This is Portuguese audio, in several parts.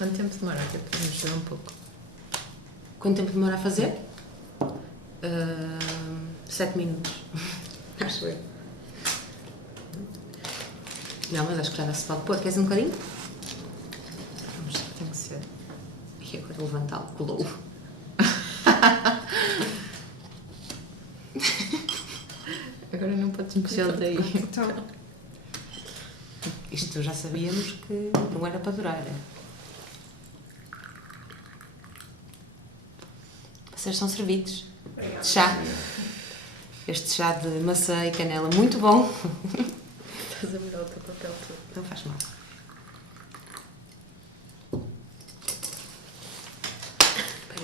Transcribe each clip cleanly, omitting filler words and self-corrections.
Quanto tempo demora? Até podemos ver um pouco. Quanto tempo demora a fazer? 7 minutos. Acho eu. Não, mas acho que já se pode pôr. Queres um bocadinho? Vamos, tem que ser. E agora levantá-lo. Colou. Agora não podes me Já daí. Então, Isto já sabíamos que não era para durar. Vocês são servidos. De chá. Este chá de maçã e canela, muito bom. Estás a molhar o teu papel todo. Não faz mal.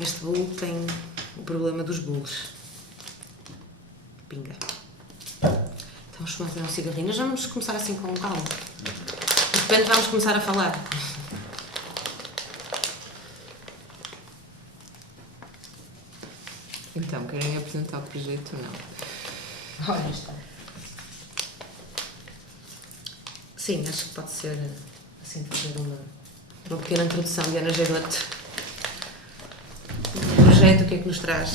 Este bolo tem o problema dos bolos. Pinga. Então vamos fazer um cigarrinho. Nós vamos começar assim com calma. De repente vamos começar a falar. Então, querem apresentar o projeto ou não? Olha está. Sim, acho que pode ser assim fazer uma pequena introdução de Ana Geroto. O projeto, o que é que nos traz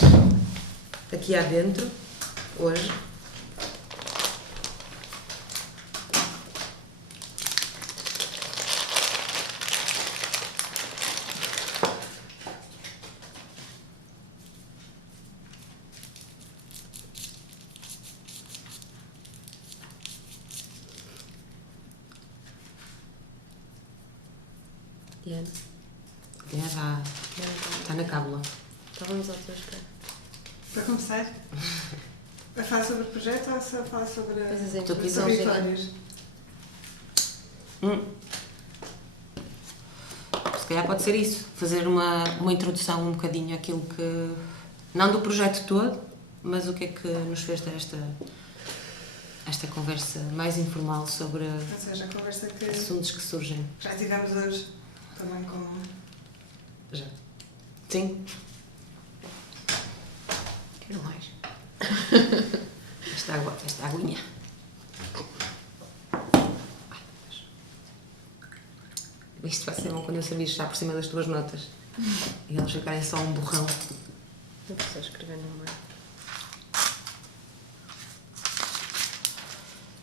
aqui adentro, hoje. Diana. Está na cábula. Estávamos ao teu espelho. para começar, a falar sobre o projeto ou só falar sobre Faz Tu as quiseres. vitórias? Se calhar pode ser isso, fazer uma introdução um bocadinho àquilo que, não do projeto todo, mas o que é que nos fez ter esta conversa mais informal sobre Ou seja, a conversa que assuntos que surgem. já tivemos hoje, também com... Já. Sim. Quero mais. Esta aguinha. Isto vai ser bom quando eu servir chá por cima das tuas notas. E elas ficarem só um borrão. Não precisa escrever no meio.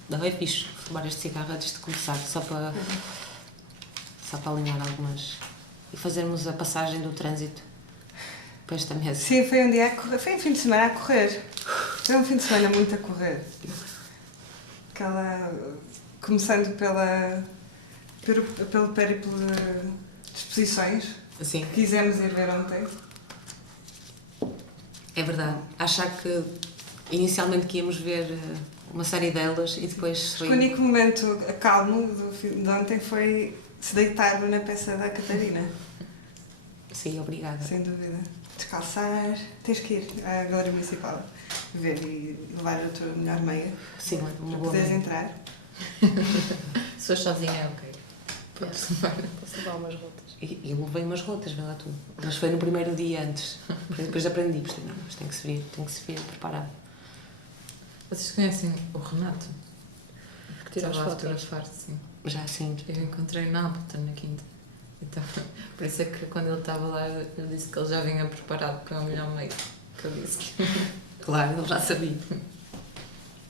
Dá bem fixe fumar este cigarro antes de começar, só para alinhar algumas... E fazermos a passagem do trânsito para esta mesa. Sim, foi um dia a correr, foi um fim de semana a correr. Foi um fim de semana muito a correr. Começando pelo périplo de exposições Sim, que quisemos ir ver ontem. é verdade. Achar que inicialmente que íamos ver uma série delas e depois O foi... único momento calmo de ontem foi se deitar na peça da Catarina. Sim, obrigada. Sem dúvida. Descalçar. Tens que ir à Galeria Municipal ver e levar a tua melhor meia Sim, uma para boa poderes meia. entrar. Se fores sozinha é ok. Posso levar umas rotas. E eu levei umas rotas, vê lá tu. Mas foi no primeiro dia antes. Depois aprendi, mas tem que se vir preparado. Vocês conhecem o Renato? Que tira as Estava a fotos. fotografar, sim. Já assim. Eu encontrei na Appleton, na quinta. Então, por isso é que quando ele estava lá, eu disse que ele já vinha preparado para o melhor meio. Que eu disse que... Claro, ele já sabia.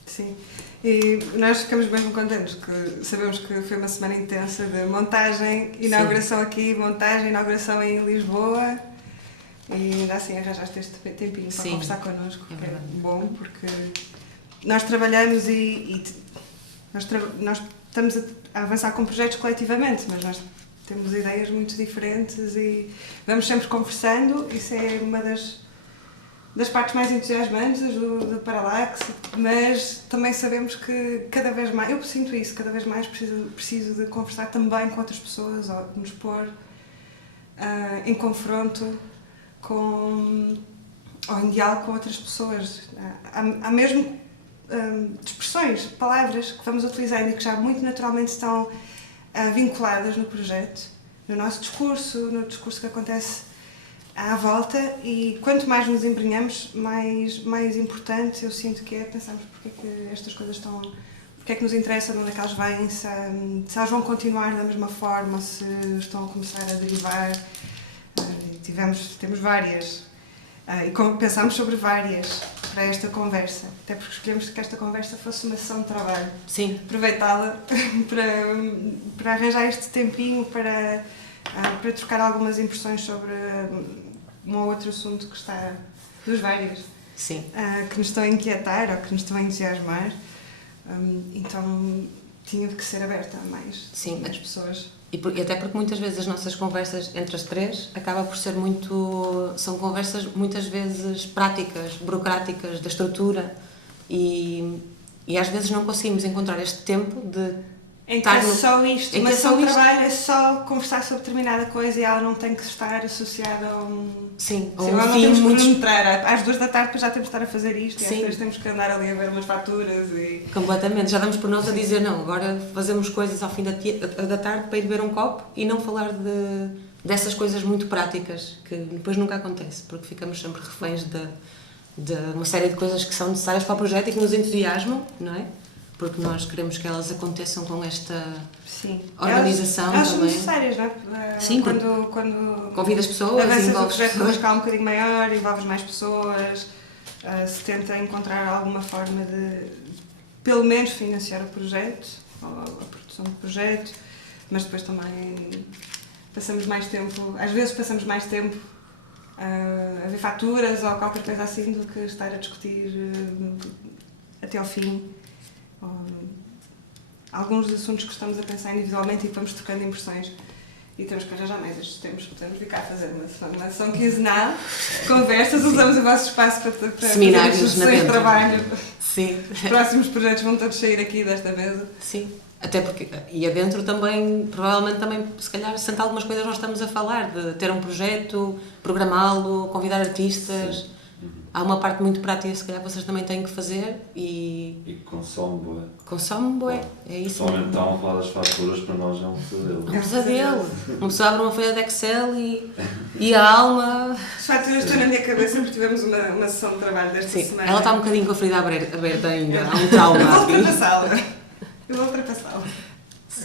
Sim. E nós ficamos mesmo contentes, que sabemos que foi uma semana intensa de montagem, inauguração aqui, montagem, inauguração em Lisboa. E ainda assim arranjaste este tempinho para Sim, conversar connosco, é que é verdade. bom, porque nós trabalhamos nós estamos a avançar com projetos coletivamente, mas nós temos ideias muito diferentes e vamos sempre conversando. Isso é uma das partes mais entusiasmantes do Parallax, mas também sabemos que cada vez mais, eu sinto isso, cada vez mais preciso de conversar também com outras pessoas, ou de nos pôr em confronto ou em diálogo com outras pessoas. Há mesmo expressões, palavras que vamos utilizando e que já muito naturalmente estão vinculadas no projeto, no nosso discurso, no discurso que acontece à volta, e quanto mais nos embrenhamos, mais importante eu sinto que é pensarmos porque é que estas coisas estão porque é que nos interessa, de onde é que elas vêm, se elas vão continuar da mesma forma, se estão a começar a derivar. Temos várias. E pensámos sobre várias para esta conversa, até porque escolhemos que esta conversa fosse uma sessão de trabalho. Sim. Aproveitá-la para arranjar este tempinho para trocar algumas impressões sobre um ou outro assunto que está, dos vários, Sim. Que nos estão a inquietar ou que nos estão a entusiasmar. Então tinha de ser aberta a mais pessoas. E até porque muitas vezes as nossas conversas entre as três acaba por ser são conversas muitas vezes práticas, burocráticas, da estrutura e às vezes não conseguimos encontrar este tempo de em que é só isto, mas só o trabalho é só conversar sobre determinada coisa e ela não tem que estar associada a um... Sim, a um fim temos que cronometrar, às 2 da tarde depois já temos de estar a fazer isto. Sim. E às 3 temos que andar ali a ver umas faturas e... Completamente, já damos por nós a dizer não, agora fazemos coisas ao fim da tarde para ir beber um copo e não falar dessas coisas muito práticas que depois nunca acontece, porque ficamos sempre reféns de uma série de coisas que são necessárias para o projeto e que nos entusiasmam, não é? Porque nós queremos que elas aconteçam com esta organização elas também. São necessárias, não é? Sim, quando convidas pessoas, avanças o envolves projeto com uma pessoas. escala um bocadinho maior, envolves mais pessoas, se tenta encontrar alguma forma de, pelo menos, financiar o projeto, ou a produção do projeto, mas depois também passamos mais tempo, às vezes passamos mais tempo a ver faturas ou qualquer coisa assim do que estar a discutir até ao fim. Alguns dos assuntos que estamos a pensar individualmente e que vamos trocando impressões e temos que arranjar mais estes tempos, podemos ficar a fazer uma sessão quinzenal, conversas, usamos o vosso espaço para seminários fazer sessões de trabalho. Sim. Os próximos projetos vão todos sair aqui desta mesa. Sim, até porque, e adentro também, provavelmente também, se calhar, sente algumas coisas nós estamos a falar, de ter um projeto, programá-lo, convidar artistas. Sim. Há uma parte muito prática, se calhar vocês também têm que fazer e consome bué. Consome bué, é isso. Principalmente estavam a falar das faturas, para nós é um pesadelo. É um pesadelo. Uma pessoa abre uma folha de Excel e a alma... As faturas estão na minha cabeça porque tivemos uma sessão de trabalho desta semana. Ela está um bocadinho com a ferida aberta ainda, há um trauma aqui. Eu vou ultrapassá-la.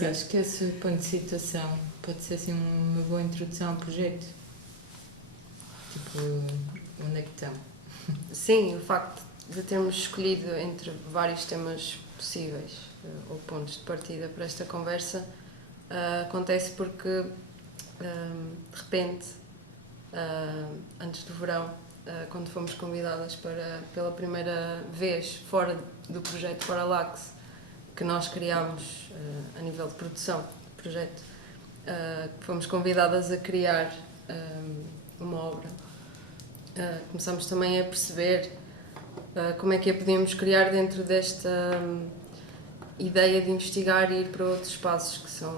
Acho que esse ponto de situação pode ser assim uma boa introdução ao projeto. Tipo, onde é que estão? Sim, o facto de termos escolhido entre vários temas possíveis ou pontos de partida para esta conversa acontece porque de repente antes do verão, quando fomos convidadas pela primeira vez fora do projeto Parallax que nós criámos a nível de produção do projeto, fomos convidadas a criar uma obra. Começámos também a perceber como é que a podíamos criar dentro desta ideia de investigar e ir para outros espaços que são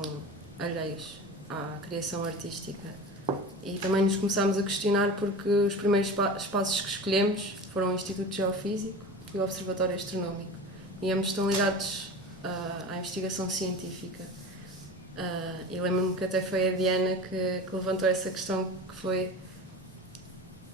alheios à criação artística. E também nos começámos a questionar porque os primeiros espaços que escolhemos foram o Instituto Geofísico e o Observatório Astronómico. E ambos estão ligados à investigação científica. E lembro-me que até foi a Diana que levantou essa questão, que foi: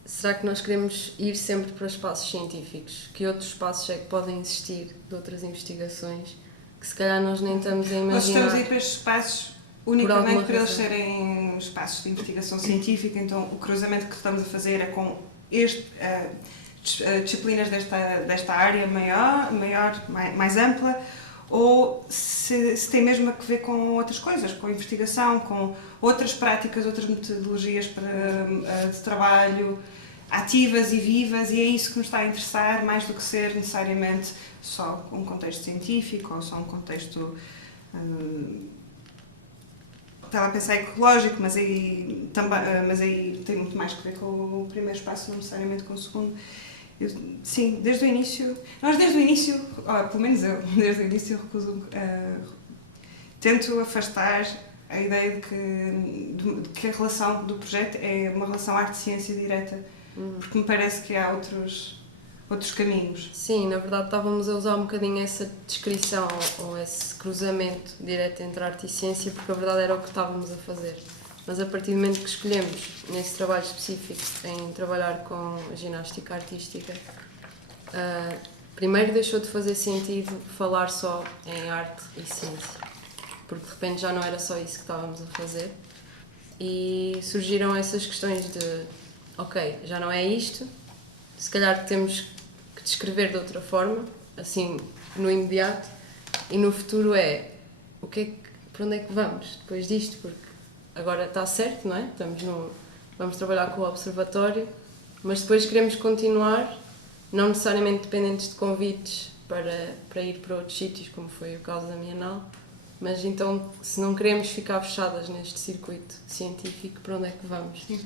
será que nós queremos ir sempre para espaços científicos? Que outros espaços é que podem existir de outras investigações que se calhar nós nem estamos a imaginar? Nós estamos a ir para estes espaços unicamente por eles serem espaços de investigação científica, então o cruzamento que estamos a fazer é com disciplinas desta área maior, mais ampla, ou se tem mesmo a ver com outras coisas, com investigação, com outras práticas, outras metodologias de trabalho ativas e vivas, e é isso que nos está a interessar, mais do que ser necessariamente só um contexto científico ou só um contexto, estava a pensar ecológico, mas aí tem muito mais que ver com o primeiro espaço, não necessariamente com o segundo. Sim, desde o início, pelo menos eu, desde o início tento afastar a ideia de que a relação do projeto é uma relação arte-ciência direta, porque me parece que há outros caminhos. Sim, na verdade estávamos a usar um bocadinho essa descrição ou esse cruzamento direto entre arte e ciência, porque a verdade era o que estávamos a fazer. Mas a partir do momento que escolhemos, nesse trabalho específico, em trabalhar com a ginástica artística, primeiro deixou de fazer sentido falar só em arte e ciência, porque de repente já não era só isso que estávamos a fazer, e surgiram essas questões de, ok, já não é isto, se calhar temos que descrever de outra forma, assim, no imediato, e no futuro para onde é que vamos depois disto, porque agora está certo, não é? Vamos trabalhar com o observatório, mas depois queremos continuar, não necessariamente dependentes de convites para ir para outros sítios, como foi o caso da Bienal, mas então, se não queremos ficar fechadas neste circuito científico, para onde é que vamos? Sim.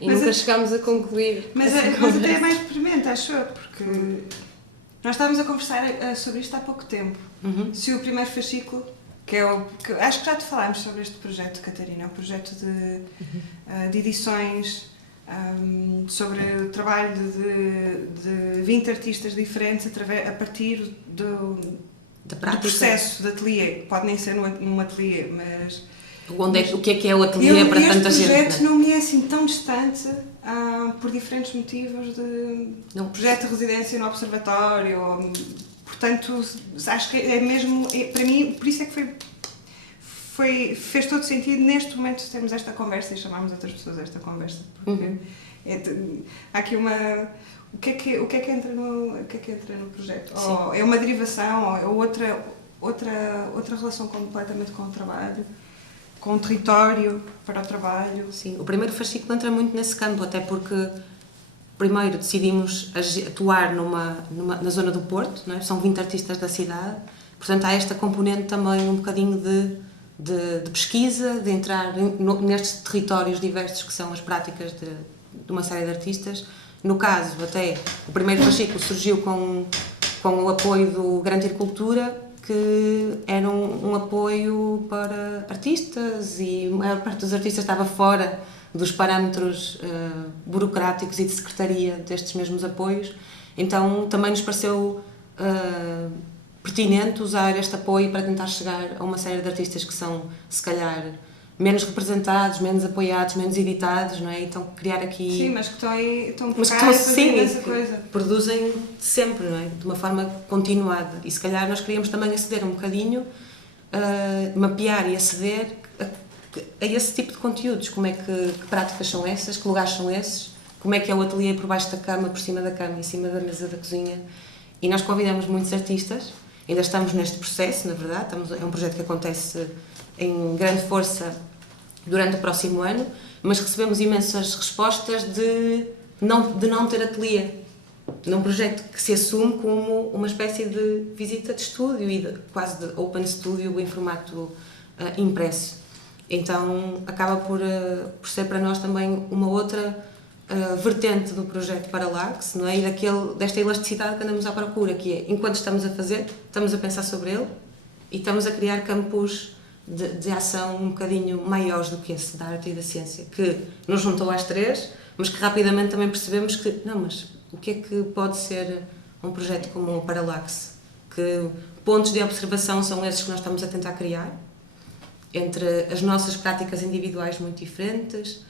E Mas nunca chegámos a concluir. Mas essa até conversa. é mais experimento, acho eu, porque nós estávamos a conversar sobre isto há pouco tempo. Se o primeiro fascículo, que acho que já te falámos sobre este projeto, Catarina, é um projeto de edições, sobre o trabalho de 20 artistas diferentes a partir do processo de ateliê. Pode nem ser num ateliê, mas... O que é o ateliê para tanta este gente? projeto não me é assim tão distante por diferentes motivos de projeto de residência no observatório, portanto acho que é mesmo, para mim, por isso é que fez todo sentido neste momento termos esta conversa e chamarmos outras pessoas a esta conversa, porque há aqui uma... O que é que entra no projeto? Ou é uma derivação, ou é outra relação completamente com o trabalho, com o território para o trabalho. Sim, o primeiro fascículo entra muito nesse campo, até porque primeiro decidimos atuar na zona do Porto, não é? São 20 artistas da cidade, portanto há esta componente também um bocadinho de pesquisa, de entrar nestes territórios diversos que são as práticas de uma série de artistas. No caso, até o primeiro fascículo surgiu com o apoio do Garantir Cultura, que era um apoio para artistas, e a maior parte dos artistas estava fora dos parâmetros burocráticos e de secretaria destes mesmos apoios, então também nos pareceu pertinente usar este apoio para tentar chegar a uma série de artistas que são, se calhar, menos representados, menos apoiados, menos editados, não é? Então criar aqui... Sim, mas que estão aí, estão mas por que cá estão, a sim, fazer essa coisa. produzem sempre, não é? De uma forma continuada. E se calhar nós queríamos também aceder um bocadinho, mapear e aceder a esse tipo de conteúdos. Como é que práticas são essas, que lugares são esses, como é que é o ateliê por baixo da cama, por cima da cama, em cima da mesa da cozinha. E nós convidamos muitos artistas, ainda estamos neste processo, na verdade, é um projeto que acontece em grande força durante o próximo ano, mas recebemos imensas respostas de não ter ateliê, num projeto que se assume como uma espécie de visita de estúdio e quase de open studio em formato impresso. Então acaba por ser para nós também uma outra vertente do projeto Paralaxe, não é? E desta elasticidade que andamos à procura, que é, enquanto estamos a fazer, estamos a pensar sobre ele e estamos a criar campos de ação um bocadinho maiores do que esse da arte e da ciência, que nos juntou às três, mas que rapidamente também percebemos que, não, mas o que é que pode ser um projeto como o Paralaxe? Que pontos de observação são esses que nós estamos a tentar criar, entre as nossas práticas individuais muito diferentes,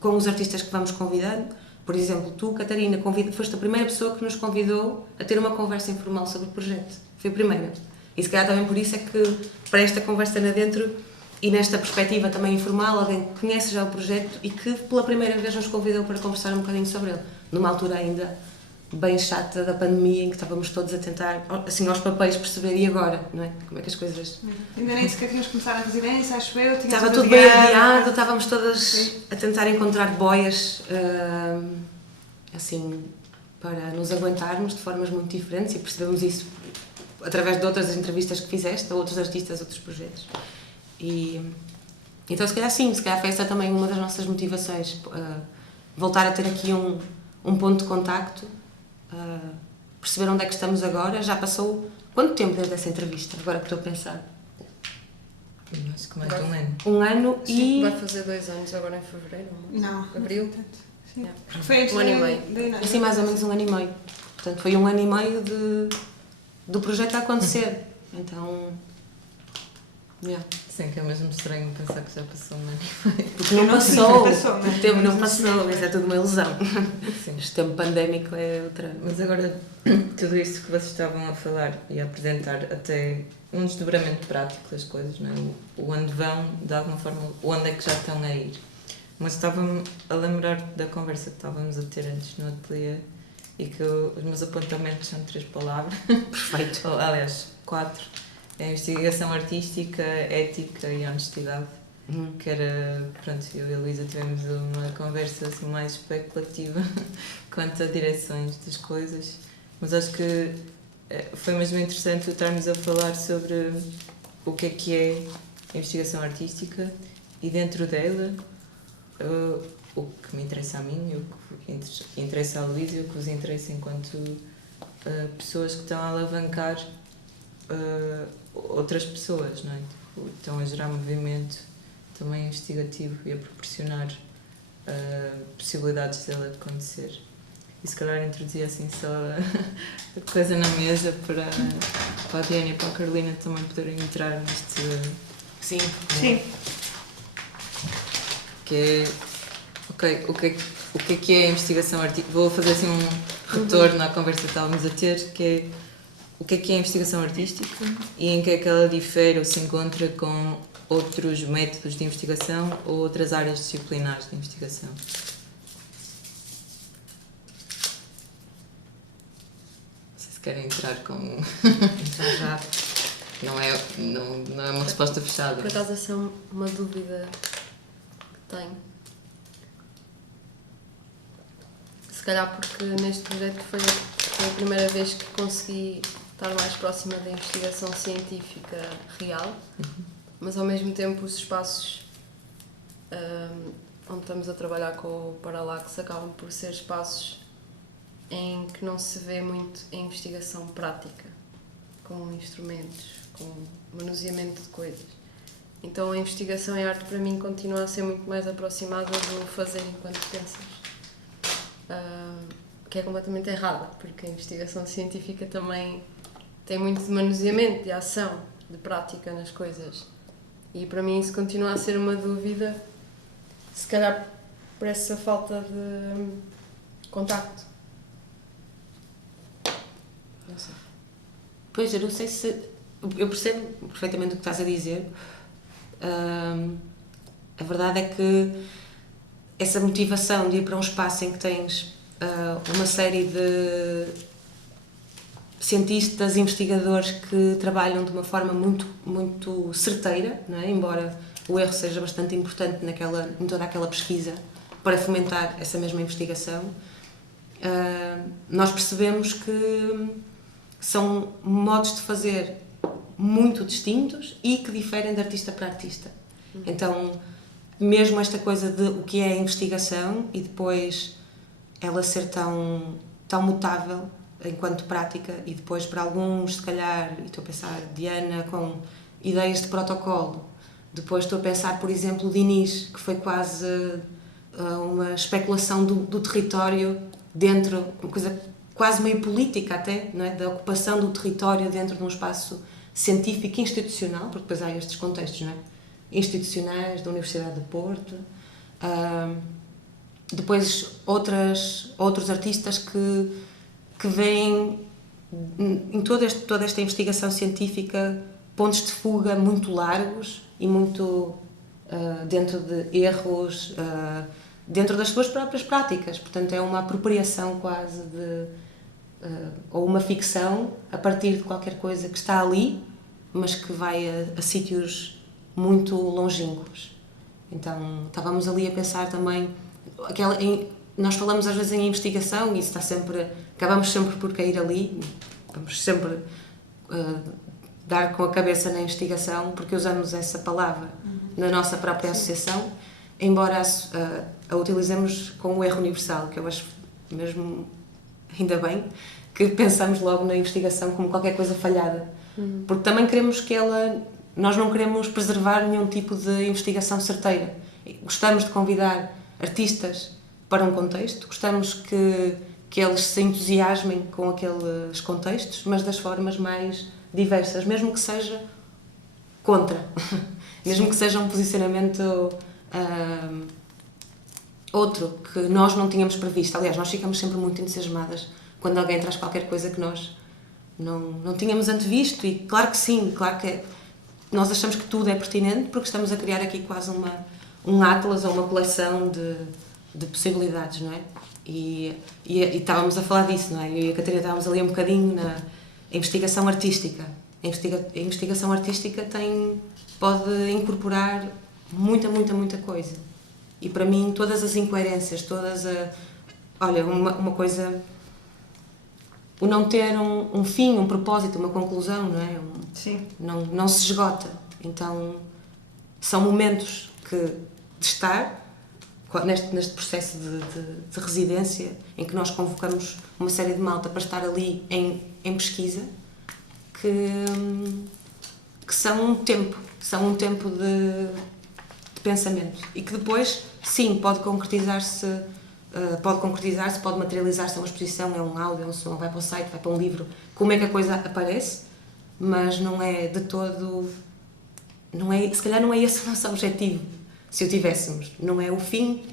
com os artistas que vamos convidando. Por exemplo, tu, Catarina, foste a primeira pessoa que nos convidou a ter uma conversa informal sobre o projeto. Foi a primeira. E se calhar também por isso é que, para esta conversa lá dentro e nesta perspectiva também informal, alguém que conhece já o projeto e que pela primeira vez nos convidou para conversar um bocadinho sobre ele. Numa altura ainda bem chata da pandemia, em que estávamos todos a tentar, assim, aos papéis perceber e agora, não é? Como é que as coisas... Ainda nem sequer tínhamos começado a residência, acho eu. Estava tudo bem adiado, estávamos todas a tentar encontrar boias, assim, para nos aguentarmos de formas muito diferentes, e percebemos isso através de outras entrevistas que fizeste, a outros artistas, outros projetos. E então, se calhar sim, se calhar foi essa também uma das nossas motivações, voltar a ter aqui um ponto de contacto, perceber onde é que estamos agora. Já passou quanto tempo desde essa entrevista, agora que estou a pensar? Acho que mais de um ano. Um ano. Sim, e... vai fazer 2 anos agora em fevereiro? Não. Abril? Sim. Yeah. Foi antes 1 ano e meio. Assim, mais ou menos 1 ano e meio. Portanto, foi 1 ano e meio do projeto a acontecer. Então, Yeah. Sim, que é mesmo estranho pensar que já passou um ano. Porque não Não passou, passou, o mas- tempo não passou, isso é tudo uma ilusão. Sim. Este tempo pandémico é outra. Mas agora, tudo isto que vocês estavam a falar e a apresentar, até um desdobramento prático das coisas, não é? O onde vão, de alguma forma, onde é que já estão a ir. Mas estava-me a lembrar da conversa que estávamos a ter antes no ateliê e que os meus apontamentos são 3 palavras, Perfeito. ou, aliás, 4. É a investigação artística, ética e honestidade. Que era, pronto, eu e a Luísa tivemos uma conversa assim mais especulativa quanto a direções das coisas, mas acho que foi mesmo interessante estarmos a falar sobre o que é a investigação artística e dentro dela o que me interessa a mim, o que interessa a Luísa e o que vos interessa enquanto pessoas que estão a alavancar outras pessoas, não é? Tipo, estão a gerar movimento também investigativo e a proporcionar possibilidades dela acontecer. E se calhar introduzia assim só a coisa na mesa para a Diana e para a Carolina também poderem entrar neste... Sim. Sim. Que é... Ok, o que é a investigação artística? Vou fazer assim um retorno à conversa que estávamos a ter, que é o que é a investigação artística e em que é que ela difere ou se encontra com outros métodos de investigação ou outras áreas disciplinares de investigação. Não sei se querem entrar com... Então já. Não é uma resposta fechada. Por acaso essa é uma dúvida que tenho. Se calhar porque neste projeto foi a primeira vez que consegui estar mais próxima da investigação científica real, mas ao mesmo tempo os espaços onde estamos a trabalhar com o Parallax acabam por ser espaços em que não se vê muito a investigação prática, com instrumentos, com manuseamento de coisas. Então a investigação em arte para mim continua a ser muito mais aproximada do fazer enquanto pensas. Que é completamente errada, porque a investigação científica também tem muito de manuseamento, de ação, de prática nas coisas. E para mim isso continua a ser uma dúvida, se calhar por essa falta de contacto. Não sei. Pois, eu não sei se... Eu percebo perfeitamente o que estás a dizer. A verdade é que essa motivação de ir para um espaço em que tens uma série de cientistas, investigadores que trabalham de uma forma muito certeira, não é? Embora o erro seja bastante importante em toda aquela pesquisa para fomentar essa mesma investigação, nós percebemos que são modos de fazer muito distintos e que diferem de artista para artista. Então, mesmo esta coisa de o que é a investigação e depois ela ser tão mutável enquanto prática e depois para alguns, se calhar, e estou a pensar Diana com ideias de protocolo, depois estou a pensar, por exemplo, Diniz, que foi quase uma especulação do território dentro, uma coisa quase meio política até, não é? Da ocupação do território dentro de um espaço científico e institucional, porque depois há estes contextos, não é? Institucionais, da Universidade do Porto. Depois outros artistas que veem em toda esta investigação científica pontos de fuga muito largos e muito dentro de erros, dentro das suas próprias práticas. Portanto, é uma apropriação quase ou uma ficção a partir de qualquer coisa que está ali, mas que vai a sítios muito longínquos. Então, estávamos ali a pensar também... nós falamos às vezes em investigação e isso acabamos sempre por cair ali, vamos sempre dar com a cabeça na investigação porque usamos essa palavra na nossa própria associação, embora a utilizemos com o erro universal, que eu acho mesmo, ainda bem, que pensamos logo na investigação como qualquer coisa falhada, porque também queremos nós não queremos preservar nenhum tipo de investigação certeira. Gostamos de convidar artistas para um contexto, gostamos que eles se entusiasmem com aqueles contextos, mas das formas mais diversas, mesmo que seja contra, mesmo que seja um posicionamento outro, que nós não tínhamos previsto. Aliás, nós ficamos sempre muito entusiasmadas quando alguém traz qualquer coisa que nós não tínhamos antevisto, e claro que sim, claro que nós achamos que tudo é pertinente porque estamos a criar aqui quase um atlas ou uma coleção de possibilidades, não é? E estávamos a falar disso, não é? Eu e a Catarina estávamos ali um bocadinho na investigação artística. A investigação artística pode incorporar muita coisa. E para mim, todas as incoerências, olha, uma coisa... O não ter um fim, um propósito, uma conclusão, não é? Sim. Não se esgota. Então, são momentos de estar neste processo de residência, em que nós convocamos uma série de malta para estar ali em pesquisa, que são um tempo de pensamento, e que depois, sim, pode concretizar-se, pode materializar-se em uma exposição, é um áudio, é um som, vai para o site, vai para um livro, como é que a coisa aparece, mas não é de todo, se calhar não é esse o nosso objetivo, se o tivéssemos, não é o fim,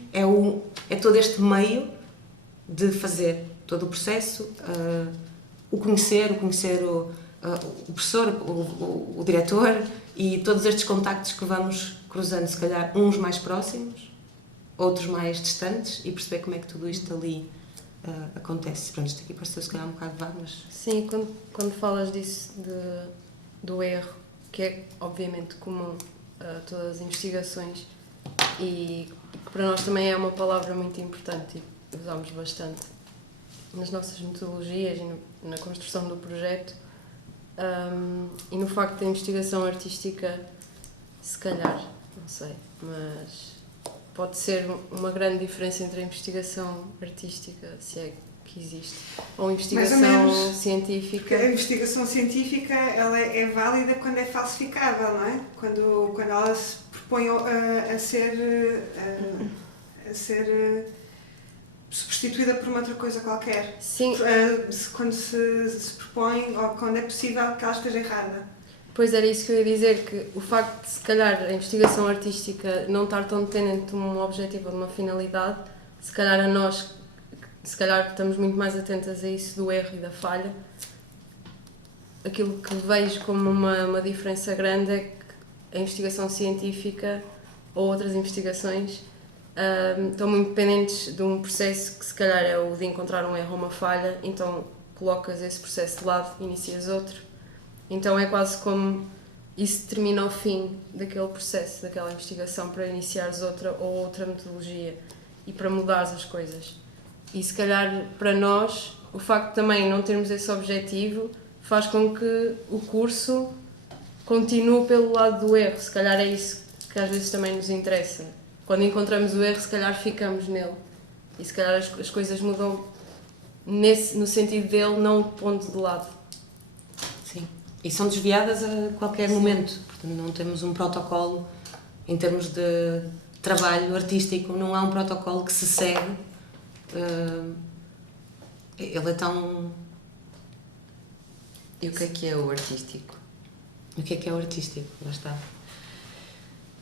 é todo este meio de fazer todo o processo, o conhecer o professor, o diretor, e todos estes contactos que vamos cruzando, se calhar uns mais próximos, outros mais distantes, e perceber como é que tudo isto ali acontece. Pronto, isto aqui pareceu se calhar um bocado vago, mas... Sim, quando falas disso do erro, que é obviamente comum a todas as investigações, e que para nós também é uma palavra muito importante e usamos bastante nas nossas metodologias e na construção do projeto, e no facto da investigação artística, se calhar, não sei, mas pode ser uma grande diferença entre a investigação artística, se é que existe, ou a investigação científica. A investigação científica, ela é válida quando é falsificável, não é? Quando ela se propõe a ser substituída por uma outra coisa qualquer. Sim. Quando se propõe, ou quando é possível que ela esteja errada. Pois era isso que eu ia dizer, que o facto de, se calhar, a investigação artística não estar tão dependente de um objetivo ou de uma finalidade, se calhar a nós, se calhar estamos muito mais atentas a isso do erro e da falha. Aquilo que vejo como uma diferença grande é que a investigação científica ou outras investigações estão muito dependentes de um processo que se calhar é o de encontrar um erro ou uma falha, então colocas esse processo de lado e inicias outro. Então é quase como isso termina o fim daquele processo, daquela investigação, para iniciares outra metodologia e para mudares as coisas. E se calhar para nós, o facto de também não termos esse objetivo faz com que o curso continue pelo lado do erro. Se calhar é isso que às vezes também nos interessa. Quando encontramos o erro, se calhar ficamos nele. E se calhar as coisas mudam no sentido dele, não pondo de lado. Sim. E são desviadas a qualquer momento. Portanto, não temos um protocolo em termos de trabalho artístico, não há um protocolo que se segue. Ele é tão... E o que é o artístico? O que é o artístico? Lá está.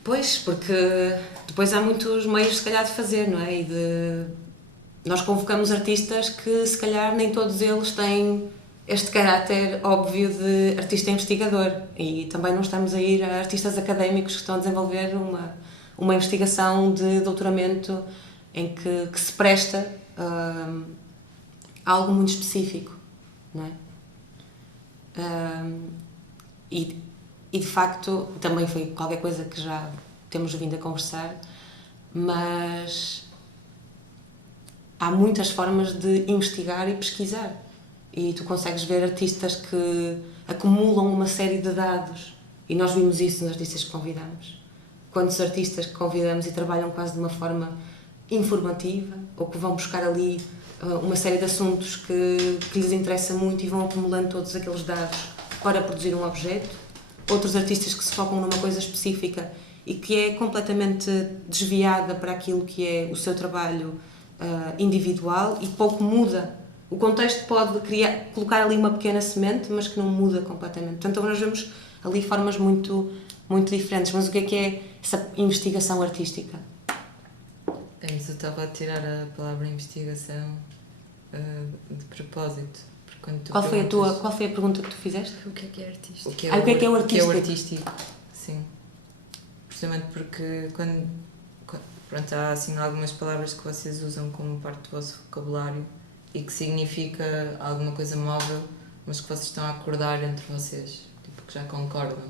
Pois, porque depois há muitos meios, se calhar, de fazer, não é? Nós convocamos artistas que, se calhar, nem todos eles têm este caráter óbvio de artista investigador, e também não estamos a ir a artistas académicos que estão a desenvolver uma investigação de doutoramento em que se presta a algo muito específico, não é? E de facto também foi qualquer coisa que já temos vindo a conversar, mas há muitas formas de investigar e pesquisar, e tu consegues ver artistas que acumulam uma série de dados, e nós vimos isso nos artistas que convidamos. Quantos artistas que convidamos e trabalham quase de uma forma informativa, ou que vão buscar ali uma série de assuntos que lhes interessa muito e vão acumulando todos aqueles dados para produzir um objeto. Outros artistas que se focam numa coisa específica e que é completamente desviada para aquilo que é o seu trabalho individual, e pouco muda. O contexto pode colocar ali uma pequena semente, mas que não muda completamente. Portanto, nós vemos ali formas muito, muito diferentes. Mas o que é essa investigação artística? Mas eu estava a tirar a palavra investigação de propósito. Porque quando tu Qual foi a pergunta que tu fizeste? O que é artístico? O que é o que é o O que é o artístico? artístico, sim. Precisamente porque pronto, há assim algumas palavras que vocês usam como parte do vosso vocabulário e que significa alguma coisa móvel, mas que vocês estão a acordar entre vocês, tipo, que já concordam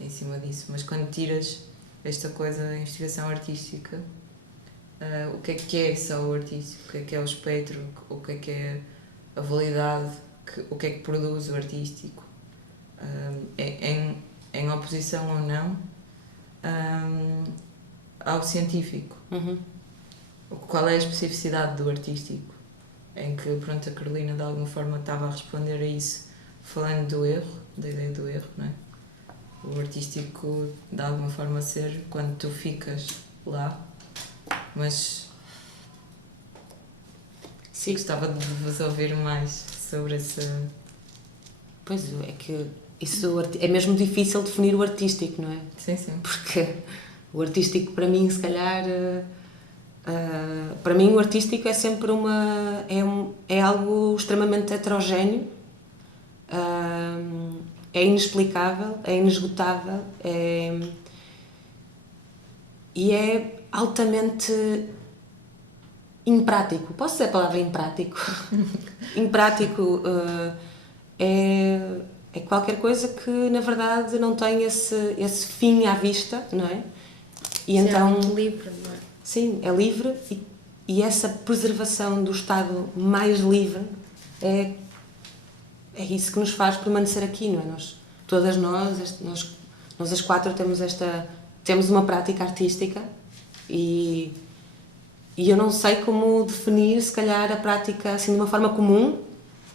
em cima disso. Mas quando tiras esta coisa da investigação artística, o que é só o artístico? O que é o espectro? O que é a validade? O que é que produz o artístico? Em oposição ou não ao científico. Uhum. Qual é a especificidade do artístico? Em que, pronto, a Carolina de alguma forma estava a responder a isso falando do erro, da ideia do erro, não é? O artístico de alguma forma ser quando tu ficas lá, mas Sim. gostava de vos ouvir mais sobre essa... Pois é que isso é mesmo difícil definir o artístico, não é? Sim, sim. Porque o artístico para mim, se calhar, para mim o artístico é sempre é algo extremamente heterogéneo, é inexplicável, é inesgotável, e é altamente imprático. Posso dizer a palavra imprático? Imprático é qualquer coisa que na verdade não tem esse fim à vista, não é? E Sim, então, é muito livre, não é? sim, é livre e essa preservação do estado mais livre é isso que nos faz permanecer aqui, não é? Todas nós as quatro temos uma prática artística e eu não sei como definir, se calhar, a prática assim de uma forma comum,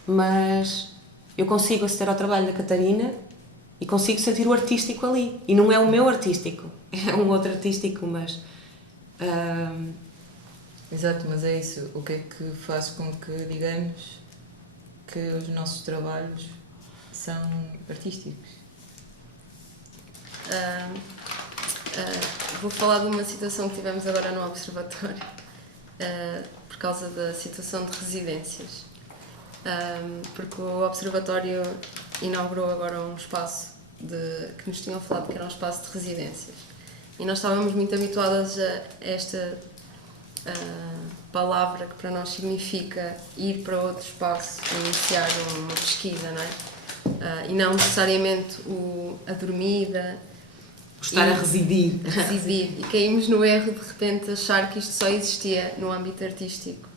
mas eu consigo aceder ao trabalho da Catarina e consigo sentir o artístico ali. E não é o meu artístico, é um outro artístico, mas... Exato, mas é isso. O que é que faz com que digamos que os nossos trabalhos são artísticos? Vou falar de uma situação que tivemos agora no Observatório, por causa da situação de residências. Porque o Observatório inaugurou agora um espaço que nos tinham falado que era um espaço de residências. E nós estávamos muito habituadas a esta palavra que para nós significa ir para outro espaço e iniciar uma pesquisa, não é? E não necessariamente a dormida. Estar a residir. E caímos no erro de repente achar que isto só existia no âmbito artístico.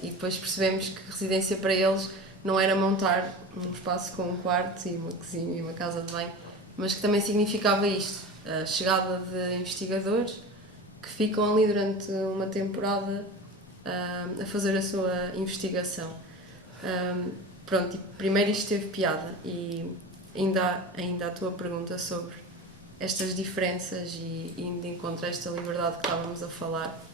E depois percebemos que residência para eles não era montar um espaço com um quarto e uma cozinha e uma casa de banho, mas que também significava isto, a chegada de investigadores que ficam ali durante uma temporada a fazer a sua investigação. Pronto, e primeiro isto teve piada e ainda a tua pergunta sobre estas diferenças e indo de encontro a esta liberdade que estávamos a falar,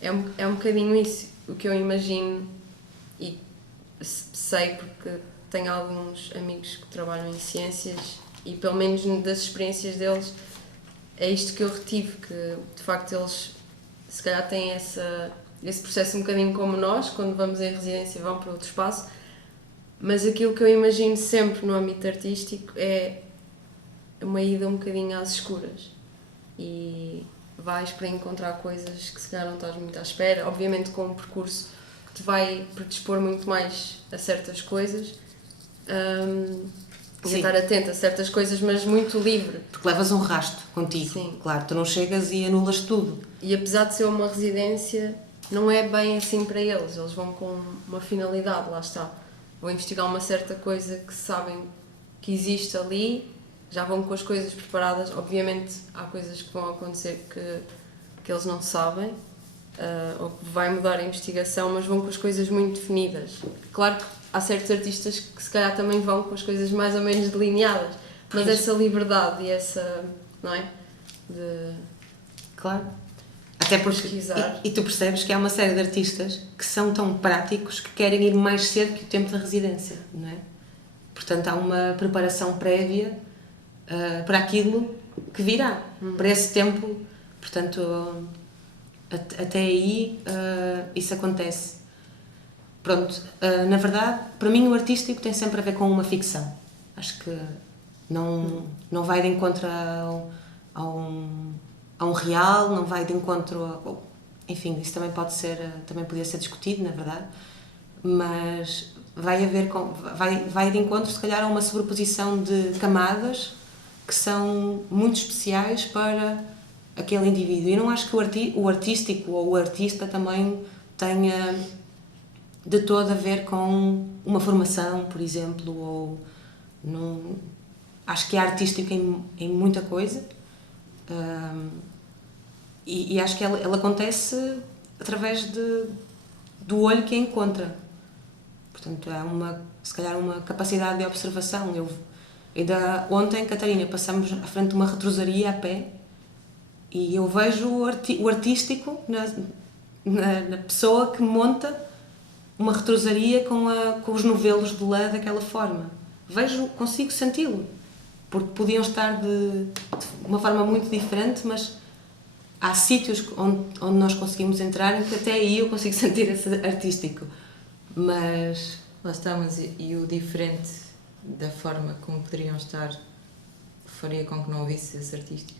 é um bocadinho isso, o que eu imagino e sei porque tenho alguns amigos que trabalham em ciências e pelo menos das experiências deles é isto que eu retive, que de facto eles se calhar têm esse processo um bocadinho como nós, quando vamos em residência vão para outro espaço, mas aquilo que eu imagino sempre no âmbito artístico é uma ida um bocadinho às escuras e vais para encontrar coisas que se calhar não estás muito à espera, obviamente com um percurso que te vai predispor muito mais a certas coisas e a estar atento a certas coisas, mas muito livre. Porque levas um rastro contigo. Sim. Claro, tu não chegas e anulas tudo. E apesar de ser uma residência, não é bem assim para eles vão com uma finalidade, lá está. Vão investigar uma certa coisa que sabem que existe ali, já vão com as coisas preparadas. Obviamente há coisas que vão acontecer que eles não sabem, ou que vai mudar a investigação, mas vão com as coisas muito definidas. Claro que há certos artistas que se calhar também vão com as coisas mais ou menos delineadas, mas essa liberdade e essa, não é? Claro. Até porque, pesquisar. e tu percebes que há uma série de artistas que são tão práticos que querem ir mais cedo que o tempo da residência, não é? Portanto, há uma preparação prévia para aquilo que virá, para esse tempo. Portanto, até aí isso acontece. Pronto, na verdade, para mim o artístico tem sempre a ver com uma ficção. Acho que não vai de encontro a um real, não vai de encontro enfim, isso também também podia ser discutido, na verdade, mas vai de encontro, se calhar, a uma sobreposição de camadas que são muito especiais para aquele indivíduo. E não acho que o artístico ou o artista também tenha de todo a ver com uma formação, por exemplo, ou acho que é artístico em muita coisa, e acho que ela acontece através do olho que a encontra. Portanto, se calhar uma capacidade de observação. Ainda ontem, Catarina, passamos à frente de uma retrosaria a pé e eu vejo o artístico na pessoa que monta uma retrosaria com os novelos de lã daquela forma. Consigo senti-lo, porque podiam estar de uma forma muito diferente, mas há sítios onde nós conseguimos entrar em que até aí eu consigo sentir esse artístico. Mas... Lá está, mas e o diferente da forma como poderiam estar faria com que não houvesse esse artístico?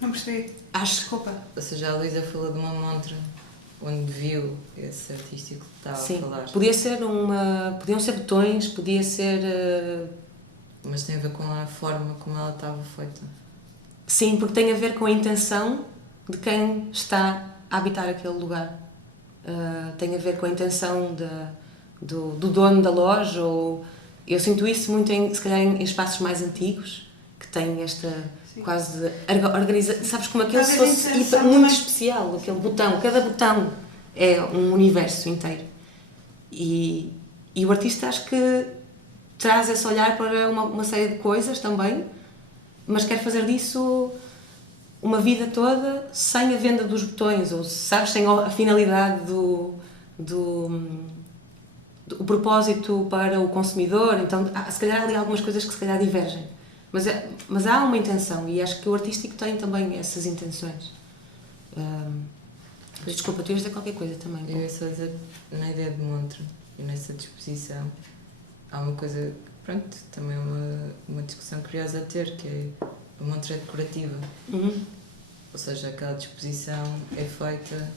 Não percebi. Desculpa. Ou seja, a Luísa falou de uma montra onde viu esse artístico que estava Sim, a falar. Podiam ser botões, podia ser... Mas tem a ver com a forma como ela estava feita. Sim, porque tem a ver com a intenção de quem está a habitar aquele lugar. Tem a ver com a intenção do dono da loja, ou eu sinto isso muito se calhar em espaços mais antigos, que têm esta... Sim. Quase organização, sabes, como aquele se fosse muito especial, aquele botão, cada botão é um universo inteiro. E o artista acho que traz esse olhar para uma série de coisas também, mas quer fazer disso uma vida toda sem a venda dos botões, ou sabes, sem a finalidade o propósito para o consumidor. Então se calhar há ali algumas coisas que se calhar divergem. Mas há uma intenção, e acho que o artístico tem também essas intenções. Desculpa, tu ias dizer qualquer coisa também. Eu ia só dizer, na ideia de montra e nessa disposição, há uma coisa, pronto, também uma discussão curiosa a ter, que é a montra é decorativa. Uhum. Ou seja, aquela disposição é feita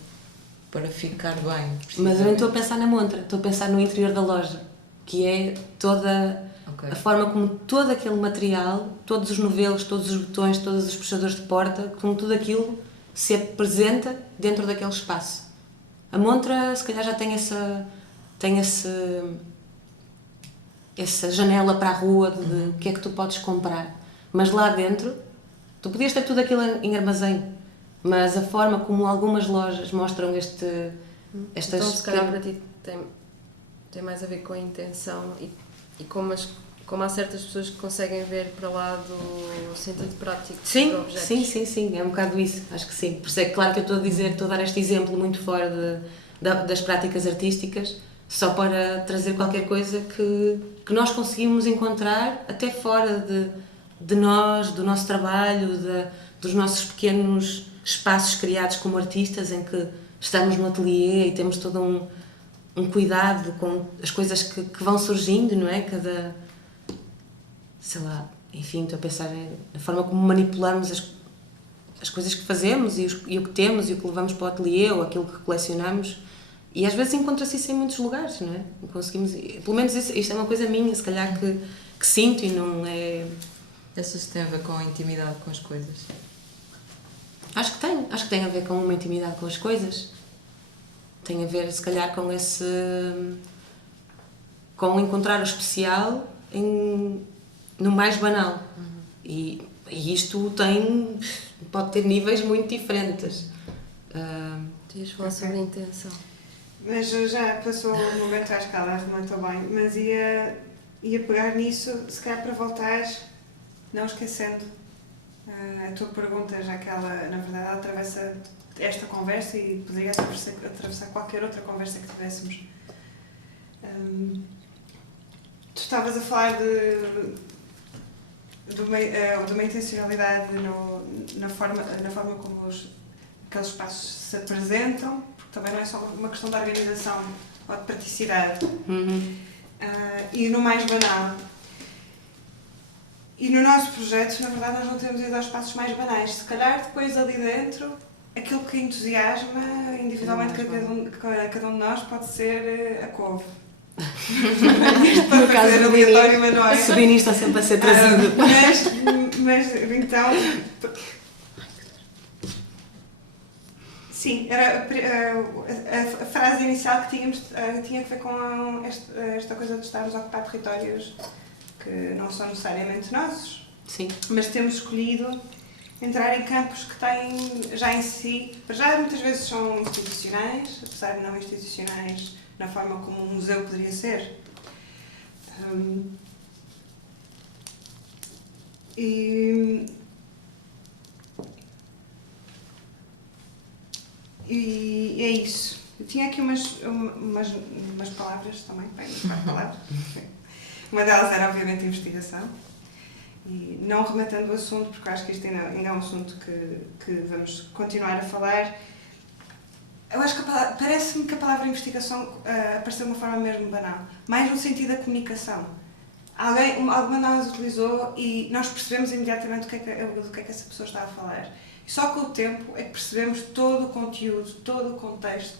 para ficar bem. Mas eu nem estou a pensar na montra, estou a pensar no interior da loja, que é toda... Okay. A forma como todo aquele material, todos os novelos, todos os botões, todos os puxadores de porta, como tudo aquilo se apresenta dentro daquele espaço. A montra, se calhar, já tem essa janela para a rua de o que é que tu podes comprar. Mas lá dentro, tu podias ter tudo aquilo em armazém, mas a forma como algumas lojas mostram estas... Então, se calhar, para ti tem mais a ver com a intenção e como há certas pessoas que conseguem ver para lá do sentido prático dos objetos. Sim, é um bocado isso, acho que sim. Por isso é claro que eu estou a dar este exemplo muito fora das práticas artísticas, só para trazer qualquer coisa que nós conseguimos encontrar até fora de nós, do nosso trabalho, dos nossos pequenos espaços criados como artistas, em que estamos no ateliê e temos todo um cuidado com as coisas que vão surgindo, não é? Sei lá, enfim, estou a pensar na forma como manipulamos as coisas que fazemos e o que temos e o que levamos para o ateliê ou aquilo que colecionamos, e às vezes encontra-se isso em muitos lugares, não é? Conseguimos, pelo menos isto é uma coisa minha, se calhar que sinto e não é... Achas que tem a ver com a intimidade com as coisas? Acho que tem a ver com uma intimidade com as coisas. Tem a ver, se calhar, com encontrar o especial no mais banal. E isto pode ter níveis muito diferentes. Tu ias falar sobre a intenção. Mas já passou o momento, acho que ela arrematou bem, mas ia pegar nisso, se calhar para voltares, não esquecendo a tua pergunta, já que ela, na verdade, ela atravessa esta conversa e poderia atravessar qualquer outra conversa que tivéssemos. Tu estavas a falar de uma intencionalidade na forma como aqueles espaços se apresentam, porque também não é só uma questão de organização ou de praticidade. E no mais banal. E no nosso projeto, na verdade, nós não temos ido aos espaços mais banais. Se calhar depois ali dentro, aquilo que entusiasma individualmente cada um de nós pode ser a couve. No caso do aleatório, mas não é. o Sabini está sempre a ser trazido. Mas então. Sim, era a frase inicial que tínhamos tinha que ver com esta coisa de estarmos a ocupar territórios que não são necessariamente nossos. Sim. Mas temos escolhido entrar em campos que têm já em si, já muitas vezes são institucionais, apesar de não institucionais na forma como um museu poderia ser. E é isso. Eu tinha aqui umas palavras também, bem, 4 palavras. Uma delas era, obviamente, investigação. E não rematando o assunto, porque eu acho que isto ainda é um assunto que vamos continuar a falar. Eu acho que parece-me que a palavra investigação apareceu de uma forma mesmo banal, mais no sentido da comunicação. Alguma de nós utilizou e nós percebemos imediatamente do que é que essa pessoa está a falar. E só com o tempo é que percebemos todo o conteúdo, todo o contexto,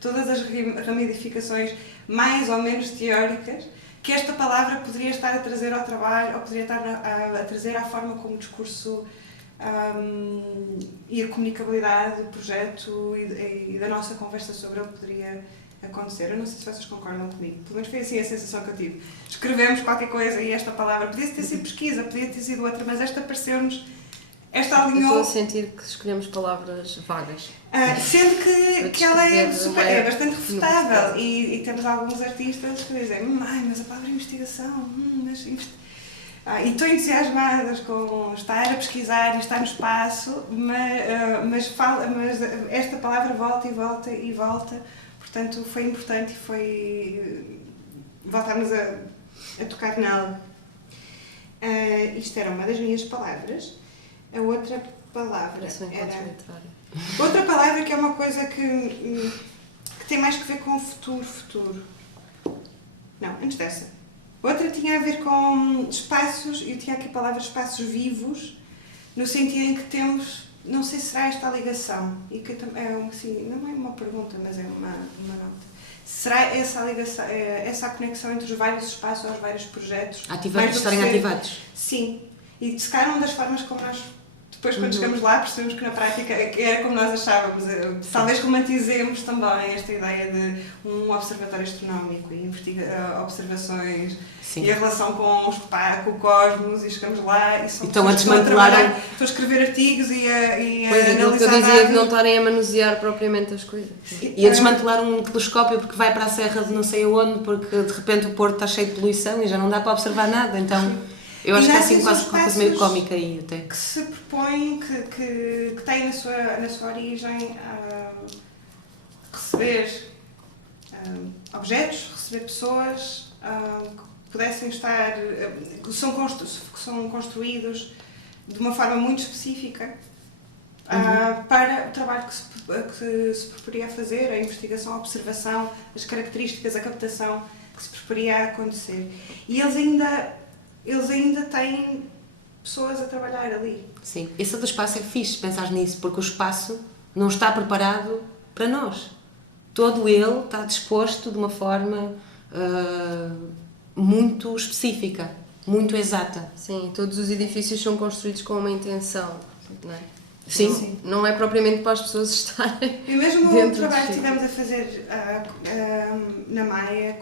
todas as ramificações mais ou menos teóricas que esta palavra poderia estar a trazer ao trabalho ou poderia estar a trazer à forma como o discurso e a comunicabilidade do projeto e da nossa conversa sobre ele poderia acontecer. Eu não sei se vocês concordam comigo, pelo menos foi assim a sensação que eu tive. Escrevemos qualquer coisa e esta palavra podia ter sido pesquisa, podia ter sido outra, mas esta pareceu-nos, esta alinhou... Eu estou a sentir que escolhemos palavras vagas. Sendo que ela é bastante refutável e temos alguns artistas que dizem mas a palavra investigação, e estão entusiasmadas com estar a pesquisar e estar no espaço, mas esta palavra volta e volta e volta, portanto foi importante e foi voltarmos a tocar nela. Isto era uma das minhas palavras. A outra palavra era... Outra palavra que é uma coisa que tem mais que ver com o futuro. Não, antes dessa. Outra tinha a ver com espaços, eu tinha aqui a palavra espaços vivos, no sentido em que temos, não sei se será esta a ligação, e que assim, não é uma pergunta, mas é uma nota. Será essa a ligação, essa a conexão entre os vários espaços, os vários projetos? Estarem ativados? Sim, e se calhar uma das formas como nós... Depois, quando chegamos lá, percebemos que na prática era como nós achávamos. Talvez romantizemos também esta ideia de um observatório astronómico e observações. Sim. E a relação com o cosmos, e chegamos lá e estão a desmantelar. Estão a escrever artigos e a analisar. Que eu dizia de não estarem a manusear propriamente as coisas. E a desmantelar um telescópio porque vai para a serra de não sei aonde, porque de repente o Porto está cheio de poluição e já não dá para observar nada. Então. Eu acho que é assim quase uma coisa meio cómica aí até. Que se propõem, que têm na sua origem receber objetos, receber pessoas que pudessem estar, que são construídos de uma forma muito específica para o trabalho que se proporia a fazer, a investigação, a observação, as características, a captação que se proporia a acontecer. E eles ainda têm pessoas a trabalhar ali. Sim, esse do espaço é fixe, pensar nisso, porque o espaço não está preparado para nós. Todo ele está disposto de uma forma muito específica, muito exata. Sim, todos os edifícios são construídos com uma intenção, não é? Sim. Não é propriamente para as pessoas estarem. E mesmo o trabalho que estivemos a fazer na Maia,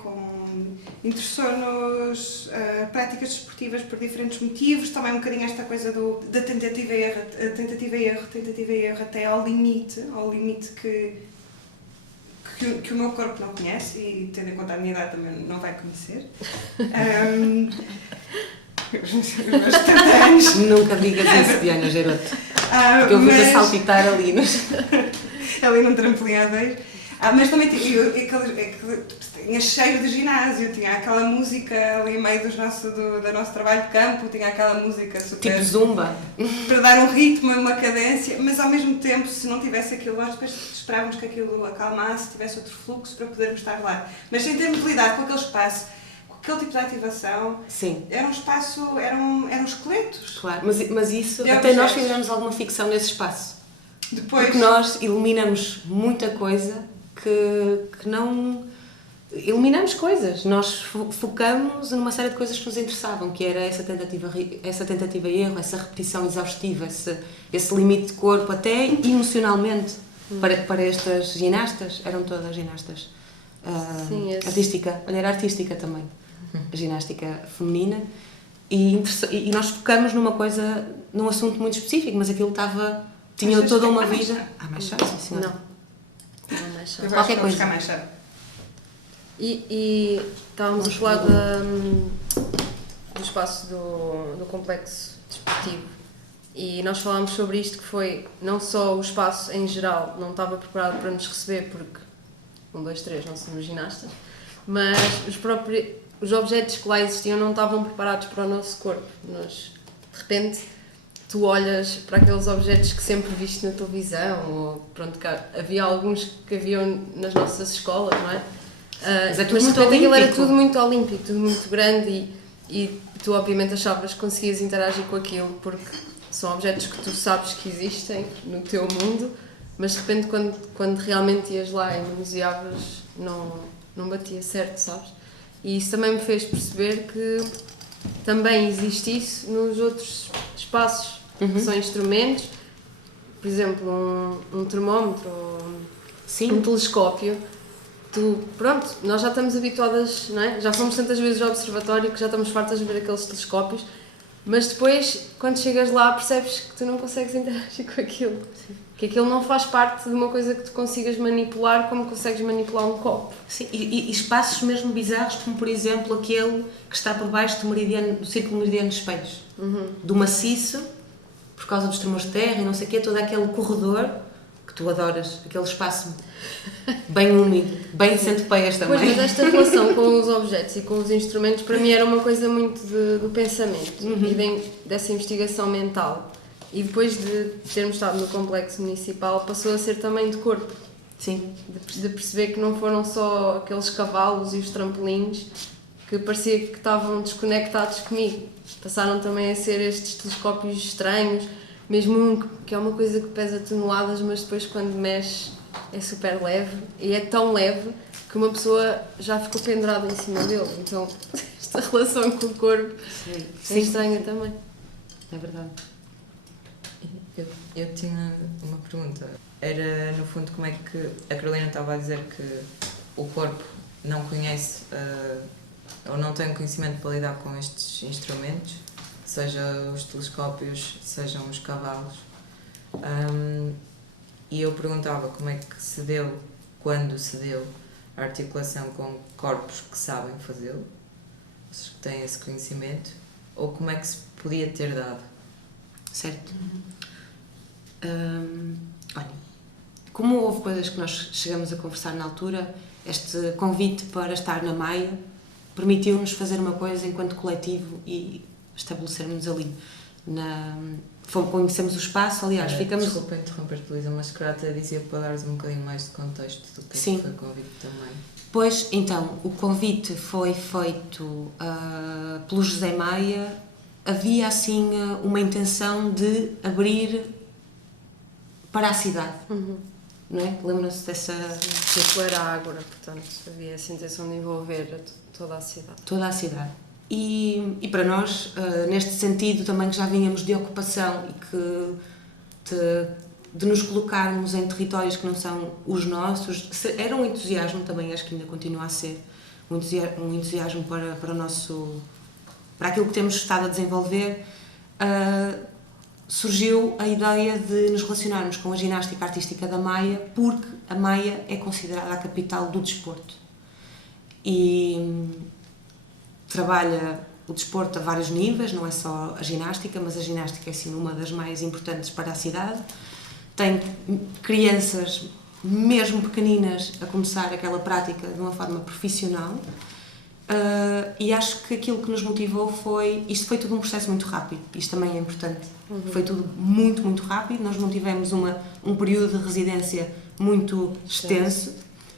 interessou-nos práticas desportivas por diferentes motivos, também um bocadinho esta coisa da tentativa e erro até ao limite que o meu corpo não conhece e, tendo em conta a minha idade, também não vai conhecer. Os 70 anos. Nunca digas isso, Diana Geroto. Porque eu vou-te saltitar ali. Ali num trampolim a 2. Mas também tinha cheiro de ginásio, tinha aquela música ali meio do nosso trabalho de campo, tinha aquela música super... Tipo zumba. Para dar um ritmo e uma cadência, mas ao mesmo tempo, se não tivesse aquilo, nós depois esperávamos que aquilo acalmasse, tivesse outro fluxo para podermos estar lá. Mas sem termos de lidar com aquele espaço, com aquele tipo de ativação, Sim. era um espaço, eram esqueletos. Claro, mas isso, De até nós objetos. fizemos alguma ficção nesse espaço. Depois, Porque nós eliminamos muita coisa que não... Eliminamos coisas, nós focamos numa série de coisas que nos interessavam, que era essa tentativa e erro, essa repetição exaustiva, esse limite de corpo, até emocionalmente, para estas ginastas, eram todas ginastas. Sim, Artística, olha, era artística também, a ginástica feminina, e nós focamos numa coisa, num assunto muito específico, mas aquilo tinha Achas toda que uma há mais vida. chá? Mais chá, sim, senhora. Não mais só. eu qualquer acho que vou coisa. buscar mais chá. E estávamos a falar do espaço do complexo desportivo e nós falámos sobre isto, que foi não só o espaço em geral não estava preparado para nos receber, porque 1, 2, 3 não somos ginastas, mas os objetos que lá existiam não estavam preparados para o nosso corpo. Nós, de repente, tu olhas para aqueles objetos que sempre viste na televisão, ou pronto, havia alguns que haviam nas nossas escolas, não é? Mas é tudo Mas de muito repente aquilo era olímpico. tudo muito olímpico, tudo muito grande e tu obviamente achavas que conseguias interagir com aquilo porque são objetos que tu sabes que existem no teu mundo, mas de repente quando realmente ias lá e manuseavas não batia certo, sabes? E isso também me fez perceber que também existe isso nos outros espaços, que são instrumentos, por exemplo um termómetro ou Sim. um telescópio. Pronto, nós já estamos habituadas, não é? Já fomos tantas vezes ao observatório que já estamos fartas de ver aqueles telescópios, mas depois, quando chegas lá, percebes que tu não consegues interagir com aquilo. Sim. Que aquilo não faz parte de uma coisa que tu consigas manipular como consegues manipular um copo. Sim, e espaços mesmo bizarros, como por exemplo aquele que está por baixo do círculo meridiano de espelhos. Do maciço, por causa dos tremores de terra e não sei o quê, todo aquele corredor que tu adoras, aquele espaço bem úmido, bem centopeias também. Pois, mas esta relação com os objetos e com os instrumentos para mim era uma coisa muito do pensamento e dessa investigação mental. E depois de termos estado no complexo municipal passou a ser também de corpo. Sim. De perceber que não foram só aqueles cavalos e os trampolins que parecia que estavam desconectados comigo. Passaram também a ser estes telescópios estranhos, mesmo um que é uma coisa que pesa toneladas, mas depois quando mexe é super leve, e é tão leve que uma pessoa já ficou pendurada em cima dele. Então esta relação com o corpo é estranha também. É verdade. Eu tinha uma pergunta. Era, no fundo, como é que a Carolina estava a dizer que o corpo não conhece ou não tem conhecimento para lidar com estes instrumentos, seja os telescópios, sejam os cavalos. E eu perguntava como é que se deu, quando se deu, a articulação com corpos que sabem fazê-lo, que têm esse conhecimento, ou como é que se podia ter dado. Certo. Olha, como houve coisas que nós chegamos a conversar na altura, este convite para estar na Maia permitiu-nos fazer uma coisa enquanto coletivo e estabelecermos ali. Conhecemos o espaço, aliás, ficamos... Desculpa interromper-te, Luísa, mas se calhar até dizia para dares um bocadinho mais de contexto do que Sim. foi o convite também. Pois, então, o convite foi feito pelo José Maia. Havia, assim, uma intenção de abrir para a cidade, não é? Lembram-se dessa... Aquilo era a Ágora, portanto havia essa intenção de envolver toda a cidade. Toda a cidade. E para nós, neste sentido, também que já vínhamos de ocupação e que de nos colocarmos em territórios que não são os nossos, era um entusiasmo também, acho que ainda continua a ser, um entusiasmo para o nosso... para aquilo que temos estado a desenvolver. Surgiu a ideia de nos relacionarmos com a ginástica artística da Maia, porque a Maia é considerada a capital do desporto. E trabalha o desporto a vários níveis, não é só a ginástica, mas a ginástica é sim uma das mais importantes para a cidade. Tem crianças mesmo pequeninas a começar aquela prática de uma forma profissional. E acho que aquilo que nos motivou isto foi tudo um processo muito rápido, isto também é importante, foi tudo muito, muito rápido, nós não tivemos um período de residência muito extenso,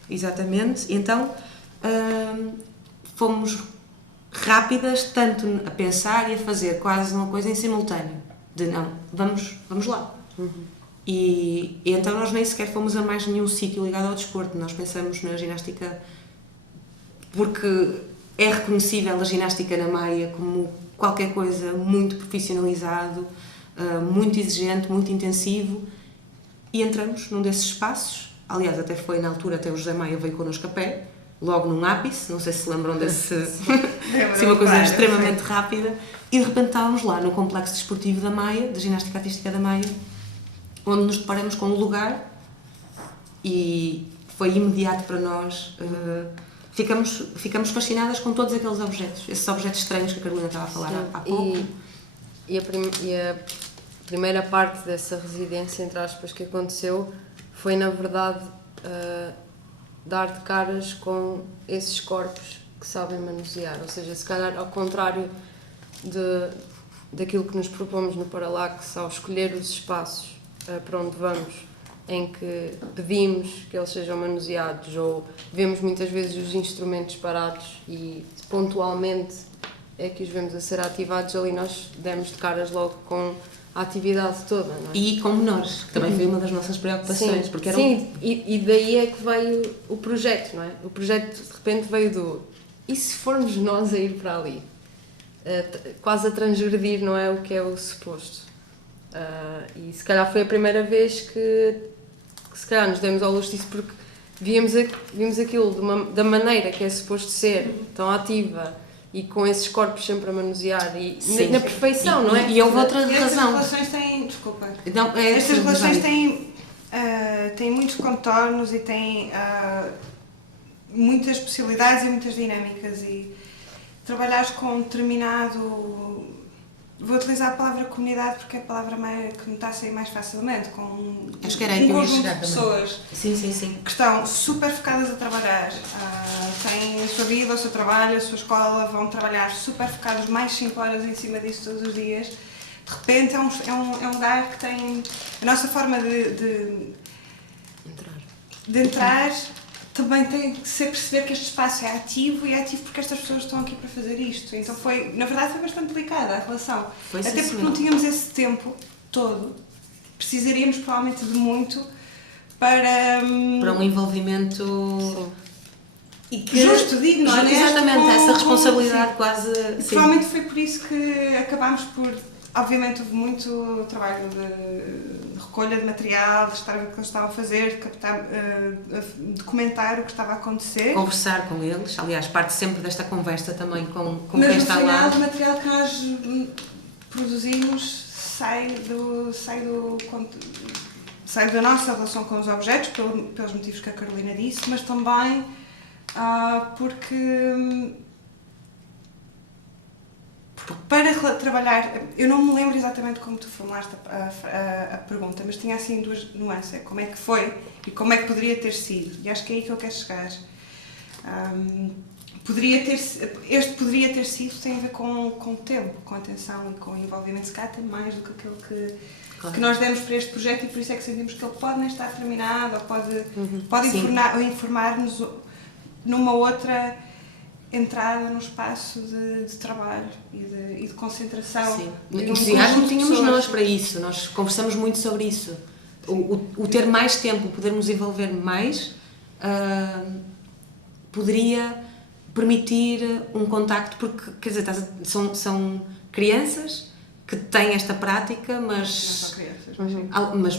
exatamente, e então fomos rápidas tanto a pensar e a fazer quase uma coisa em simultâneo, de não, vamos lá. E então nós nem sequer fomos a mais nenhum sítio ligado ao desporto, nós pensamos na ginástica porque é reconhecível a ginástica na Maia como qualquer coisa muito profissionalizado, muito exigente, muito intensivo, e entramos num desses espaços. Aliás, até foi na altura, até o José Maia veio connosco a pé, logo num ápice, não sei se lembram desse... Sim, uma coisa extremamente rápida, e de repente estávamos lá no complexo desportivo da Maia, da ginástica artística da Maia, onde nos deparamos com um lugar, e foi imediato para nós... Ficamos fascinadas com todos aqueles objetos, esses objetos estranhos que a Carolina estava a falar há pouco. E a primeira parte dessa residência, entre aspas, que aconteceu foi, na verdade, dar de caras com esses corpos que sabem manusear. Ou seja, se calhar ao contrário daquilo que nos propomos no Paralax, ao escolher os espaços para onde vamos, em que pedimos que eles sejam manuseados, ou vemos muitas vezes os instrumentos parados e pontualmente é que os vemos a ser ativados, ali nós demos de caras logo com a atividade toda, não é? E com menores, que também foi uma das nossas preocupações. Sim, porque eram... sim, e daí é que veio o projeto, não é? O projeto de repente veio e se formos nós a ir para ali? Quase a transgredir, não é, o que é o suposto. E se calhar foi a primeira vez que se calhar nos demos ao luxo disso, porque vimos aquilo da maneira que é suposto ser, tão ativa e com esses corpos sempre a manusear e na perfeição, não é? E houve outra razão. Estas relações têm... Desculpa. Não, estas relações têm muitos contornos e têm muitas possibilidades e muitas dinâmicas, e trabalhares com um determinado... Vou utilizar a palavra comunidade porque é a palavra que me está a sair mais facilmente, com um conjunto de pessoas que estão super focadas a trabalhar, têm a sua vida, o seu trabalho, a sua escola, vão trabalhar super focados mais 5 horas em cima disso todos os dias. De repente é um lugar que tem... A nossa forma de entrar também tem que ser perceber que este espaço é ativo, e é ativo porque estas pessoas estão aqui para fazer isto. Então na verdade foi bastante delicada a relação. Até porque não tínhamos esse tempo todo. Precisaríamos provavelmente de muito para um envolvimento... E que, justo, digno, honesto. Exatamente, essa responsabilidade quase... Provavelmente foi por isso que acabámos por... Obviamente houve muito trabalho de recolha de material, de estar a ver o que eles estavam a fazer, de captar, documentar o que estava a acontecer. Conversar com eles, aliás, parte sempre desta conversa também com quem está lá. Mas no final o material que nós produzimos sai da nossa relação com os objetos, pelos motivos que a Carolina disse, mas também porque... Para trabalhar, eu não me lembro exatamente como tu formulaste a pergunta, mas tinha assim 2 nuances, como é que foi e como é que poderia ter sido, e acho que é aí que eu quero chegar. Este poderia ter sido tem a ver com o tempo, com a atenção e com o envolvimento, se calhar tem mais do que aquilo que nós demos para este projeto, e por isso é que sentimos que ele pode nem estar terminado, ou pode informar-nos numa outra entrada no espaço de trabalho e de concentração. Sim. Entusiasmo tínhamos nós para isso, nós conversamos muito sobre isso. O ter mais tempo, podermos envolver mais, poderia permitir um contacto, porque, quer dizer, são crianças que têm esta prática, mas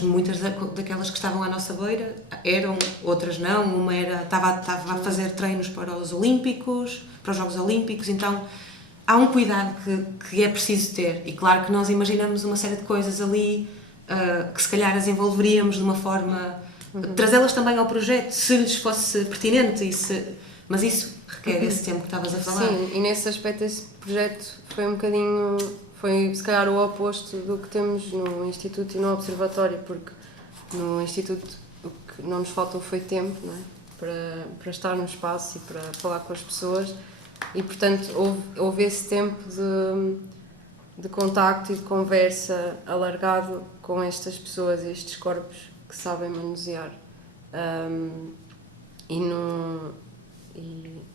muitas daquelas que estavam à nossa beira eram, outras não. Uma estava a fazer treinos para os Olímpicos, para os Jogos Olímpicos, então há um cuidado que é preciso ter, e claro que nós imaginamos uma série de coisas ali que se calhar as envolveríamos de uma forma, trazê-las também ao projeto, se lhes fosse pertinente, mas isso requer esse tempo que estavas a falar. Sim, e nesse aspecto esse projeto foi um bocadinho... Foi, se calhar, o oposto do que temos no Instituto e no Observatório, porque no Instituto o que não nos faltou foi tempo, não é? Para estar no espaço e para falar com as pessoas, e portanto houve esse tempo de contacto e de conversa alargado com estas pessoas, estes corpos que sabem manusear. E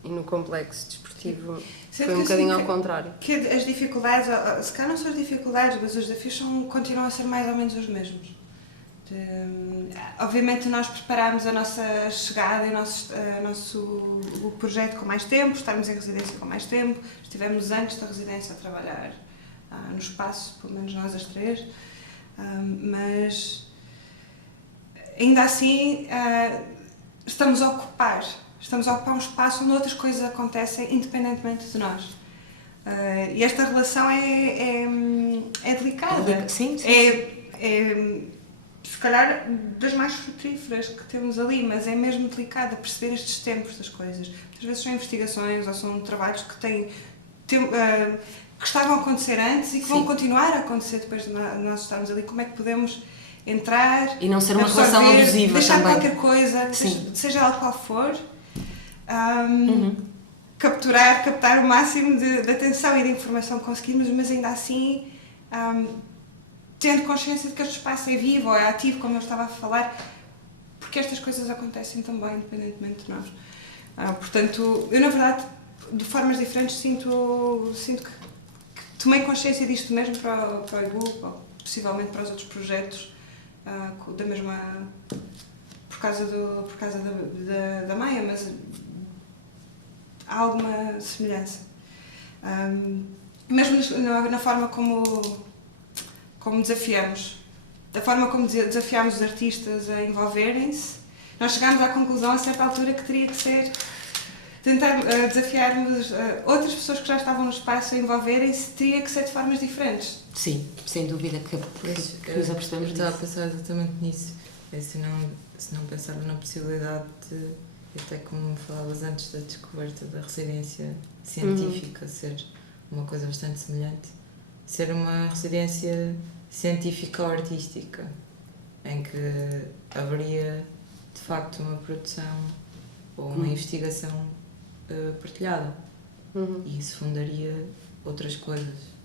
no complexo desportivo foi um bocadinho ao contrário. Que as dificuldades, se calhar não são as dificuldades, mas os desafios continuam a ser mais ou menos os mesmos. Obviamente nós preparámos a nossa chegada e o projeto com mais tempo, estarmos em residência com mais tempo, estivemos antes da residência a trabalhar no espaço, pelo menos nós as três, mas ainda assim estamos a ocupar um espaço onde outras coisas acontecem independentemente de nós. E esta relação é delicada. Sim. É se calhar das mais frutíferas que temos ali, mas é mesmo delicada perceber estes tempos das coisas. Às vezes são investigações ou são trabalhos que que estavam a acontecer antes e que vão continuar a acontecer depois de nós estarmos ali. Como é que podemos entrar e não ser uma absorver, relação abusiva deixar também. Qualquer coisa, Sim. seja ela qual for, captar o máximo de atenção e de informação que conseguimos, mas ainda assim tendo consciência de que este espaço é vivo ou é ativo, como eu estava a falar, porque estas coisas acontecem também, independentemente de nós. Portanto, eu na verdade, de formas diferentes, sinto que tomei consciência disto mesmo para o IBU, ou possivelmente para os outros projetos, da mesma, por causa da Maia, mas há alguma semelhança. Mesmo na forma como desafiamos, da forma como desafiámos os artistas a envolverem-se, nós chegámos à conclusão a certa altura que teria que ser tentar desafiarmos outras pessoas que já estavam no espaço a envolverem-se, teria que ser de formas diferentes. Sim, sem dúvida que nos apercebemos disso. Estava a pensar exatamente nisso. Se não pensava na possibilidade de, até como falavas antes da descoberta da residência científica, ser uma coisa bastante semelhante, ser uma residência científica ou artística, em que haveria de facto uma produção ou uma investigação partilhada, e isso fundaria outras coisas.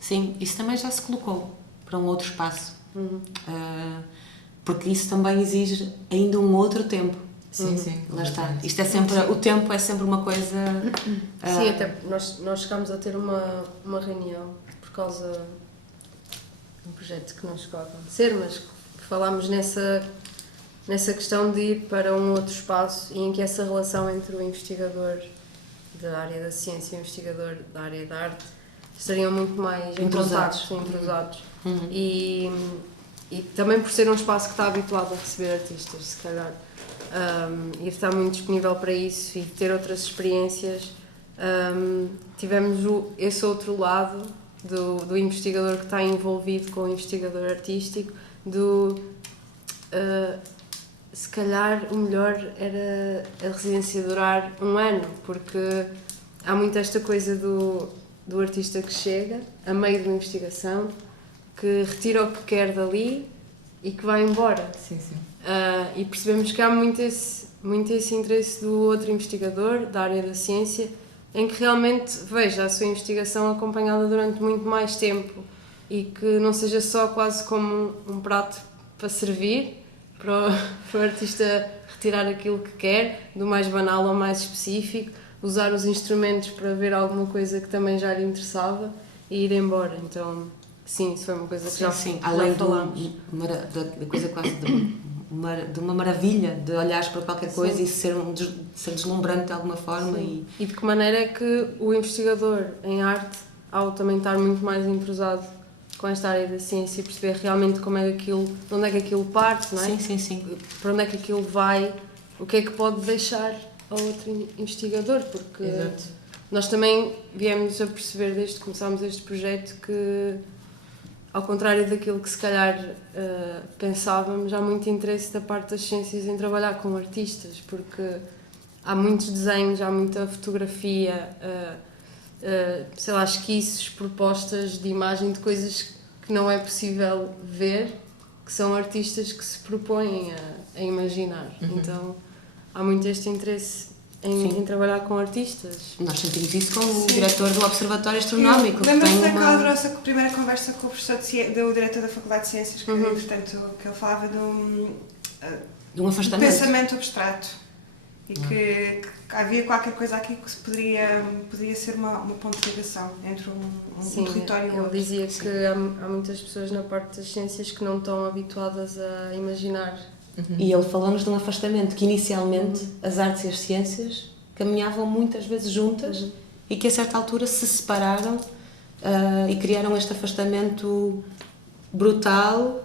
Sim, isso também já se colocou para um outro espaço, porque isso também exige ainda um outro tempo. Sim. Lá está. Isto é sempre, o tempo é sempre uma coisa... Sim, até nós chegámos a ter uma reunião por causa de um projeto que não chegou a acontecer, mas falámos nessa questão de ir para um outro espaço e em que essa relação entre o investigador da área da ciência e o investigador da área da arte estariam muito mais entrosados. E também por ser um espaço que está habituado a receber artistas, se calhar, e estar muito disponível para isso e ter outras experiências, tivemos esse outro lado do investigador que está envolvido com o investigador artístico, se calhar o melhor era a residência durar 1 ano, porque há muito esta coisa do artista que chega a meio de uma investigação, que retira o que quer dali e que vai embora. Sim. E percebemos que há muito esse interesse do outro investigador, da área da ciência, em que realmente veja a sua investigação acompanhada durante muito mais tempo e que não seja só quase como um prato para servir, para o artista retirar aquilo que quer, do mais banal ao mais específico, usar os instrumentos para ver alguma coisa que também já lhe interessava e ir embora. Então, sim, isso foi uma coisa que já falámos. Da coisa quase de uma maravilha, de olhares para qualquer coisa e ser deslumbrante de alguma forma. E de que maneira é que o investigador em arte, ao também estar muito mais entrosado com esta área da ciência e perceber realmente como é aquilo, de onde é que aquilo parte, não é? Sim. Para onde é que aquilo vai, o que é que pode deixar ao outro investigador, porque nós também viemos a perceber desde que começámos este projeto que, ao contrário daquilo que se calhar pensávamos, há muito interesse da parte das ciências em trabalhar com artistas, porque há muitos desenhos, há muita fotografia, sei lá, esquiços, propostas de imagem de coisas que não é possível ver, que que são artistas que se propõem a imaginar. Então há muito este interesse em trabalhar com artistas. Nós sentimos isso com o diretor do Observatório Astronómico. Lembras-te daquela nossa primeira conversa com o professor do diretor da Faculdade de Ciências, que, portanto, que ele falava de um afastamento. pensamento abstrato e que havia qualquer coisa aqui que poderia ser uma ponte de ligação entre um território e ele outro. dizia que há muitas pessoas na parte das ciências que não estão habituadas a imaginar. E ele falou-nos de um afastamento, que inicialmente as artes e as ciências caminhavam muitas vezes juntas e que a certa altura se separaram e criaram este afastamento brutal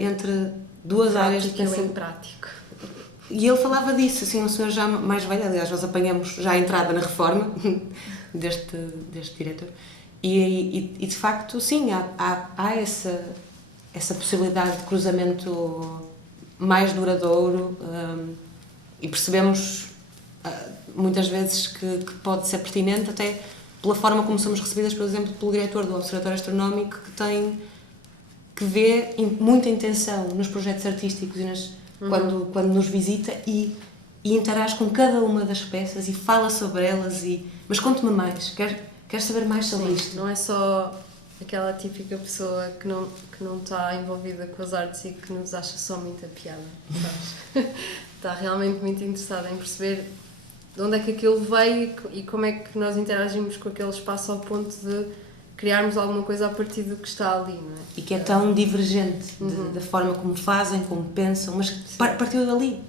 entre duas áreas de pensamento. Prático. E ele falava disso, assim, um senhor já mais velho, aliás, nós apanhamos já a entrada na reforma deste diretor. E de facto, sim, há essa possibilidade de cruzamento mais duradouro e percebemos muitas vezes que pode ser pertinente até pela forma como somos recebidas, por exemplo, pelo diretor do Observatório Astronómico, que vê muita intenção nos projetos artísticos e quando nos visita e interage com cada uma das peças e fala sobre elas mas conte-me mais, quer saber mais sobre isto. Não é só aquela típica pessoa que não está envolvida com as artes e que nos acha só muita piada, sabes? Está realmente muito interessada em perceber de onde é que aquilo veio e como é que nós interagimos com aquele espaço ao ponto de criarmos alguma coisa a partir do que está ali, não é? E que é tão divergente da forma como fazem, como pensam, mas partiu dali.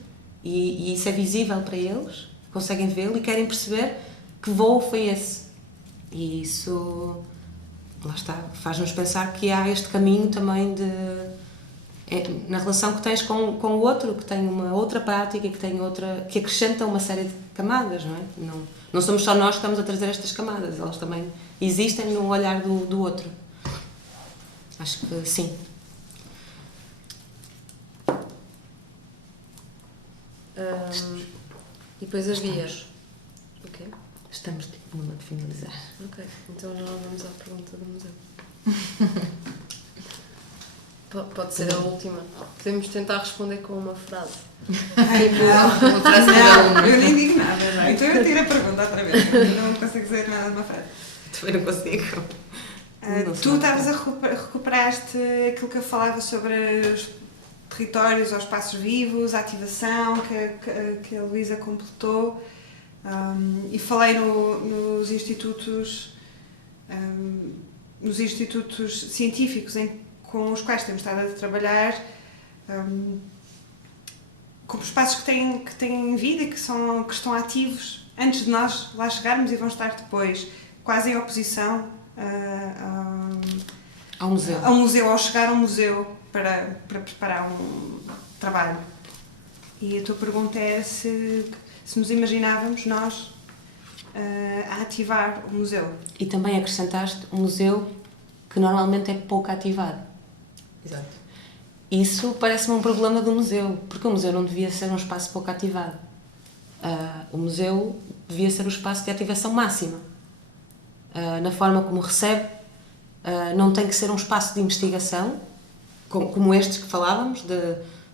E isso é visível para eles, conseguem vê-lo e querem perceber que voo foi esse. E isso, lá está, faz-nos pensar que há este caminho também na relação que tens com o outro, que tem uma outra prática, que acrescenta uma série de camadas, não é? Não somos só nós que estamos a trazer estas camadas, elas também existem no olhar do outro. Acho que sim. E depois havia... O quê? Estamos numa de finalizar. Ok, então já vamos à pergunta do museu. Pode ser a última. Podemos tentar responder com uma frase. Uma frase não, eu nem digo nada já. Então eu tiro a pergunta outra vez. Não consigo dizer nada de uma frase. Também não consigo. Tu estavas recuperaste aquilo que eu falava sobre os territórios ou espaços vivos, a ativação que a Luísa completou, e falei nos institutos científicos com os quais temos estado a trabalhar, como espaços que têm vida e que estão ativos antes de nós lá chegarmos e vão estar depois, quase em oposição ao museu. Ao chegar ao museu para preparar um trabalho. E a tua pergunta é se nos imaginávamos nós a ativar o museu. E também acrescentaste um museu que normalmente é pouco ativado. Exato. Isso parece-me um problema do museu, porque o museu não devia ser um espaço pouco ativado. O museu devia ser um espaço de ativação máxima. Na forma como recebe, não tem que ser um espaço de investigação, como estes que falávamos,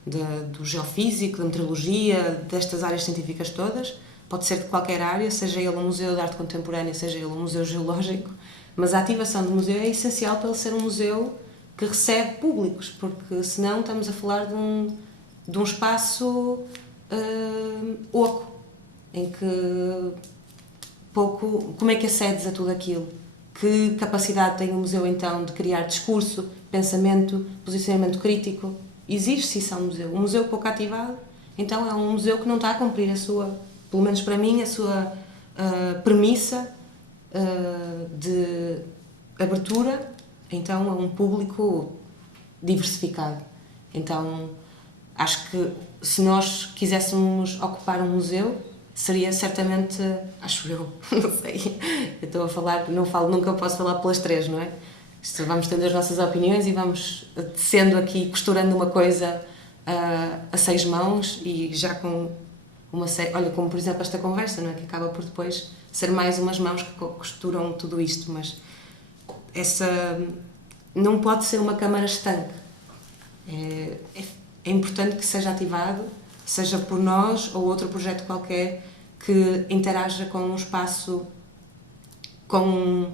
do geofísico, da meteorologia, destas áreas científicas todas. Pode ser de qualquer área, seja ele um museu de arte contemporânea, seja ele um museu geológico, mas a ativação do museu é essencial para ele ser um museu que recebe públicos, porque senão estamos a falar de um espaço oco, em que como é que acedes a tudo aquilo? Que capacidade tem o museu então de criar discurso, pensamento, posicionamento crítico? Existe isso ao museu. Um museu pouco ativado, então é um museu que não está a cumprir a sua, pelo menos para mim, a sua premissa de abertura, então, a um público diversificado. Então, acho que se nós quiséssemos ocupar um museu, seria certamente, acho eu, não sei, eu estou a falar, não falo, nunca posso falar pelas três, não é? Vamos tendo as nossas opiniões e vamos tecendo aqui, costurando uma coisa a 6 mãos e já com uma série, olha, como por exemplo esta conversa, não é? Que acaba por depois ser mais umas mãos que costuram tudo isto, mas essa não pode ser uma câmara estanque. É importante que seja ativado, seja por nós ou outro projeto qualquer que interaja com um espaço, com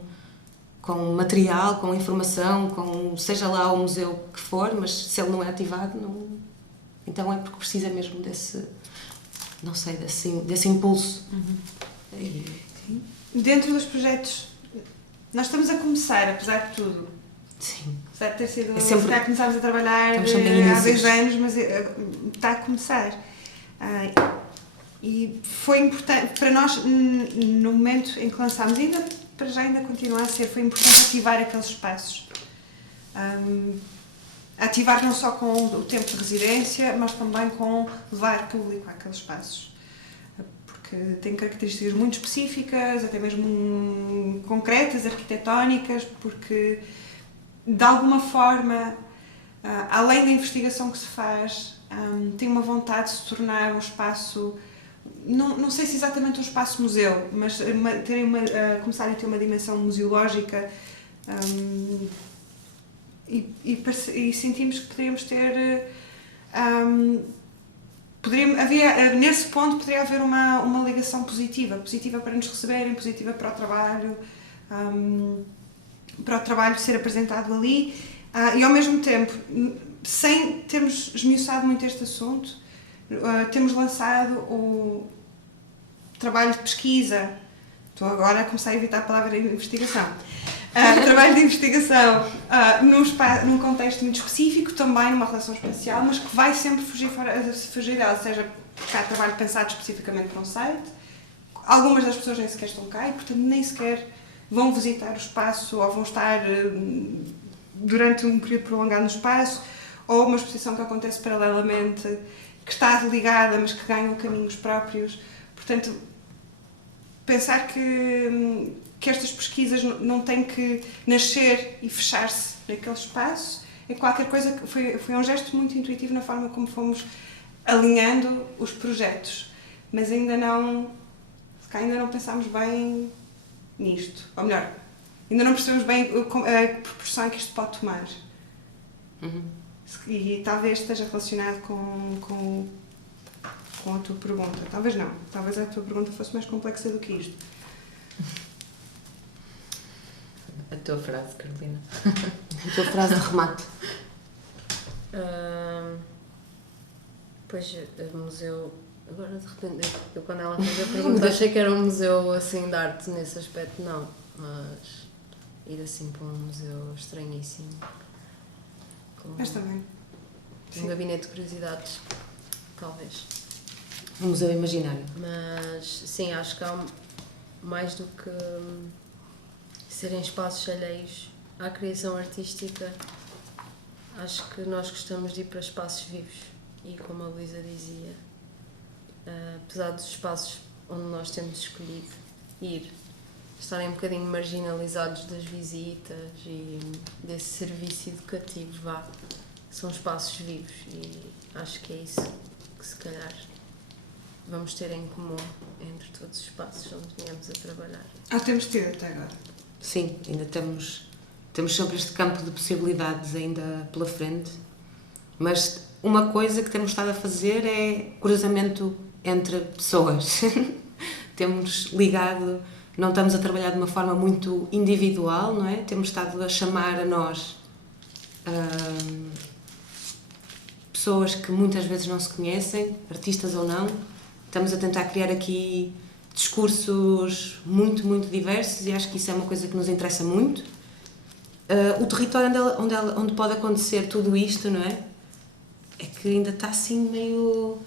material, com informação, seja lá o museu que for, mas se ele não é ativado, então é porque precisa mesmo desse impulso. Sim. Dentro dos projetos, nós estamos a começar, apesar de tudo. Sim. Apesar de ter sido... sempre, já começámos a trabalhar há 2 anos, mas está a começar. E foi importante, para nós, no momento em que lançámos, para já ainda continua a ser, foi importante ativar aqueles espaços. Ativar não só com o tempo de residência, mas também com levar público àqueles espaços. Porque têm características muito específicas, até mesmo concretas, arquitetónicas, porque de alguma forma, além da investigação que se faz, tem uma vontade de se tornar um espaço, não sei se exatamente um espaço museu, mas começar a ter uma dimensão museológica, e sentimos que poderíamos ter... nesse ponto poderia haver uma ligação positiva para nos receberem, positiva para o trabalho ser apresentado ali, e ao mesmo tempo, sem termos esmiuçado muito este assunto, temos lançado o trabalho de pesquisa. Estou agora a começar a evitar a palavra investigação. Trabalho de investigação num contexto muito específico, também numa relação espacial, mas que vai sempre fugir dela, seja porque há trabalho pensado especificamente para um site. Algumas das pessoas nem sequer estão cá e, portanto, nem sequer vão visitar o espaço ou vão estar durante um período prolongado no espaço, ou uma exposição que acontece paralelamente, que está ligada, mas que ganha caminhos próprios. Portanto, pensar que estas pesquisas não têm que nascer e fechar-se naquele espaço é qualquer coisa que foi um gesto muito intuitivo na forma como fomos alinhando os projetos, mas ainda não pensámos bem nisto, ou melhor, ainda não percebemos bem a proporção que isto pode tomar. E talvez esteja relacionado com a tua pergunta. Talvez não. Talvez a tua pergunta fosse mais complexa do que isto. A tua frase, Carolina. A tua frase de remate. Pois, o museu... Agora, de repente, eu quando ela fez a pergunta achei que era um museu assim de arte nesse aspecto, não. Mas ir assim para um museu estranhíssimo. Mas também. Um gabinete de curiosidades, talvez. Um museu imaginário. Mas, sim, acho que há mais do que serem espaços alheios à criação artística. Acho que nós gostamos de ir para espaços vivos. E como a Luísa dizia, apesar dos espaços onde nós temos escolhido ir, estarem um bocadinho marginalizados das visitas e desse serviço educativo, são espaços vivos e acho que é isso que se calhar vamos ter em comum entre todos os espaços onde viemos a trabalhar. Temos tido até agora. Sim, ainda temos sempre este campo de possibilidades ainda pela frente, mas uma coisa que temos estado a fazer é cruzamento entre pessoas. Temos ligado, não estamos a trabalhar de uma forma muito individual, não é? Temos estado a chamar a nós pessoas que muitas vezes não se conhecem, artistas ou não. Estamos a tentar criar aqui discursos muito, muito diversos e acho que isso é uma coisa que nos interessa muito. O território onde pode acontecer tudo isto, não é? É que ainda está assim meio...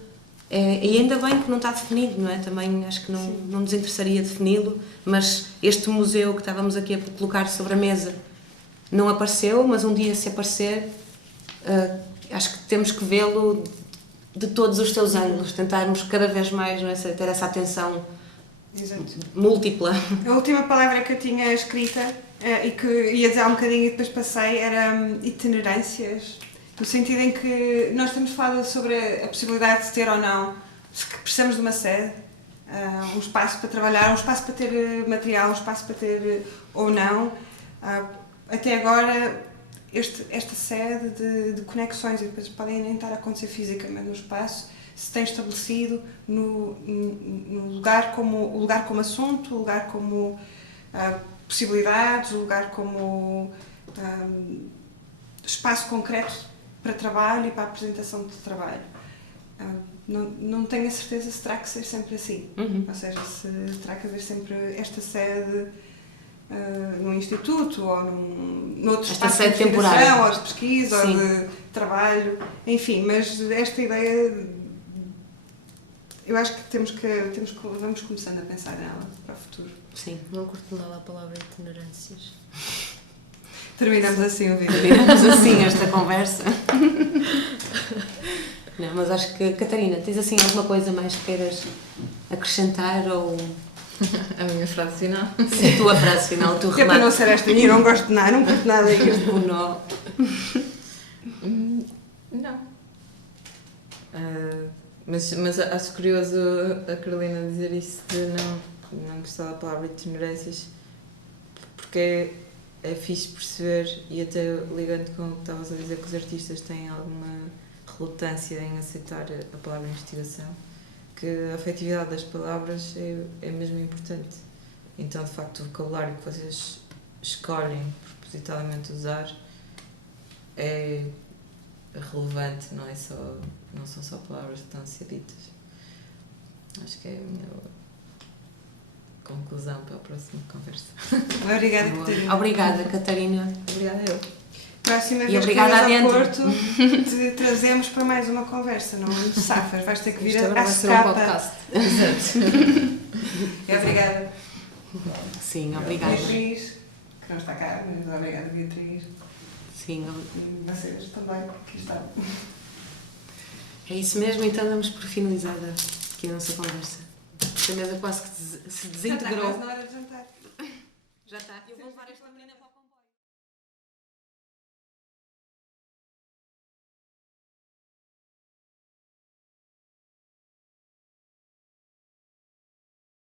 e ainda bem que não está definido, não é? Também acho que não nos interessaria defini-lo, mas este museu que estávamos aqui a colocar sobre a mesa não apareceu, mas um dia se aparecer, acho que temos que vê-lo de todos os seus ângulos, tentarmos cada vez mais, não é? Ter essa atenção múltipla. A última palavra que eu tinha escrita e que ia dizer há um bocadinho e depois passei era itinerâncias. No sentido em que nós temos falado sobre a possibilidade de ter ou não, se precisamos de uma sede, um espaço para trabalhar, um espaço para ter material, um espaço para ter ou não. Até agora esta sede de conexões, e depois podem nem estar a acontecer fisicamente no espaço, se tem estabelecido no lugar o lugar como assunto, o lugar como possibilidades, o lugar como espaço concreto para trabalho e para a apresentação de trabalho. Não tenho a certeza se terá que ser sempre assim, ou seja, se terá que haver sempre esta sede num instituto ou noutro espaço de investigação, ou de pesquisa, ou de trabalho, enfim, mas esta ideia, eu acho que vamos começando a pensar nela para o futuro. Sim. Não curto nada a palavra itinerâncias. Terminamos assim o vídeo. Terminamos assim esta conversa. Não, mas acho que, Catarina, tens assim alguma coisa mais que queiras acrescentar ou... A minha frase final. Sim, a tua frase final, o teu Que é para remate. não ser esta minha, não gosto de nada, não gosto de nada disto. O nó. Não. Mas acho curioso a Carolina dizer isso de não gostar da palavra itinerâncias, porque é fixe perceber, e até ligando com o que estavas a dizer, que os artistas têm alguma relutância em aceitar a palavra investigação, que a afetividade das palavras é mesmo importante. Então, de facto, o vocabulário que vocês escolhem propositadamente usar é relevante, não são só palavras que estão a ser ditas. Acho que é a minha conclusão para a próxima conversa. Obrigada, Catarina. Obrigada, Catarina. Obrigada eu. Próxima E vez que obrigada vires ao adiante. Porto, te trazemos para mais uma conversa, não safas, vais ter que vir Isto a agora vai ser um capa. podcast. Obrigada. Sim, obrigada. Beatriz, que não está cá, mas obrigada, Beatriz. Sim, E vocês também, que estão. é isso mesmo, então damos por finalizada aqui a nossa conversa. A mesa quase que se Já está desintegrou. quase na hora de jantar. Já está. Eu vou levar esta menina para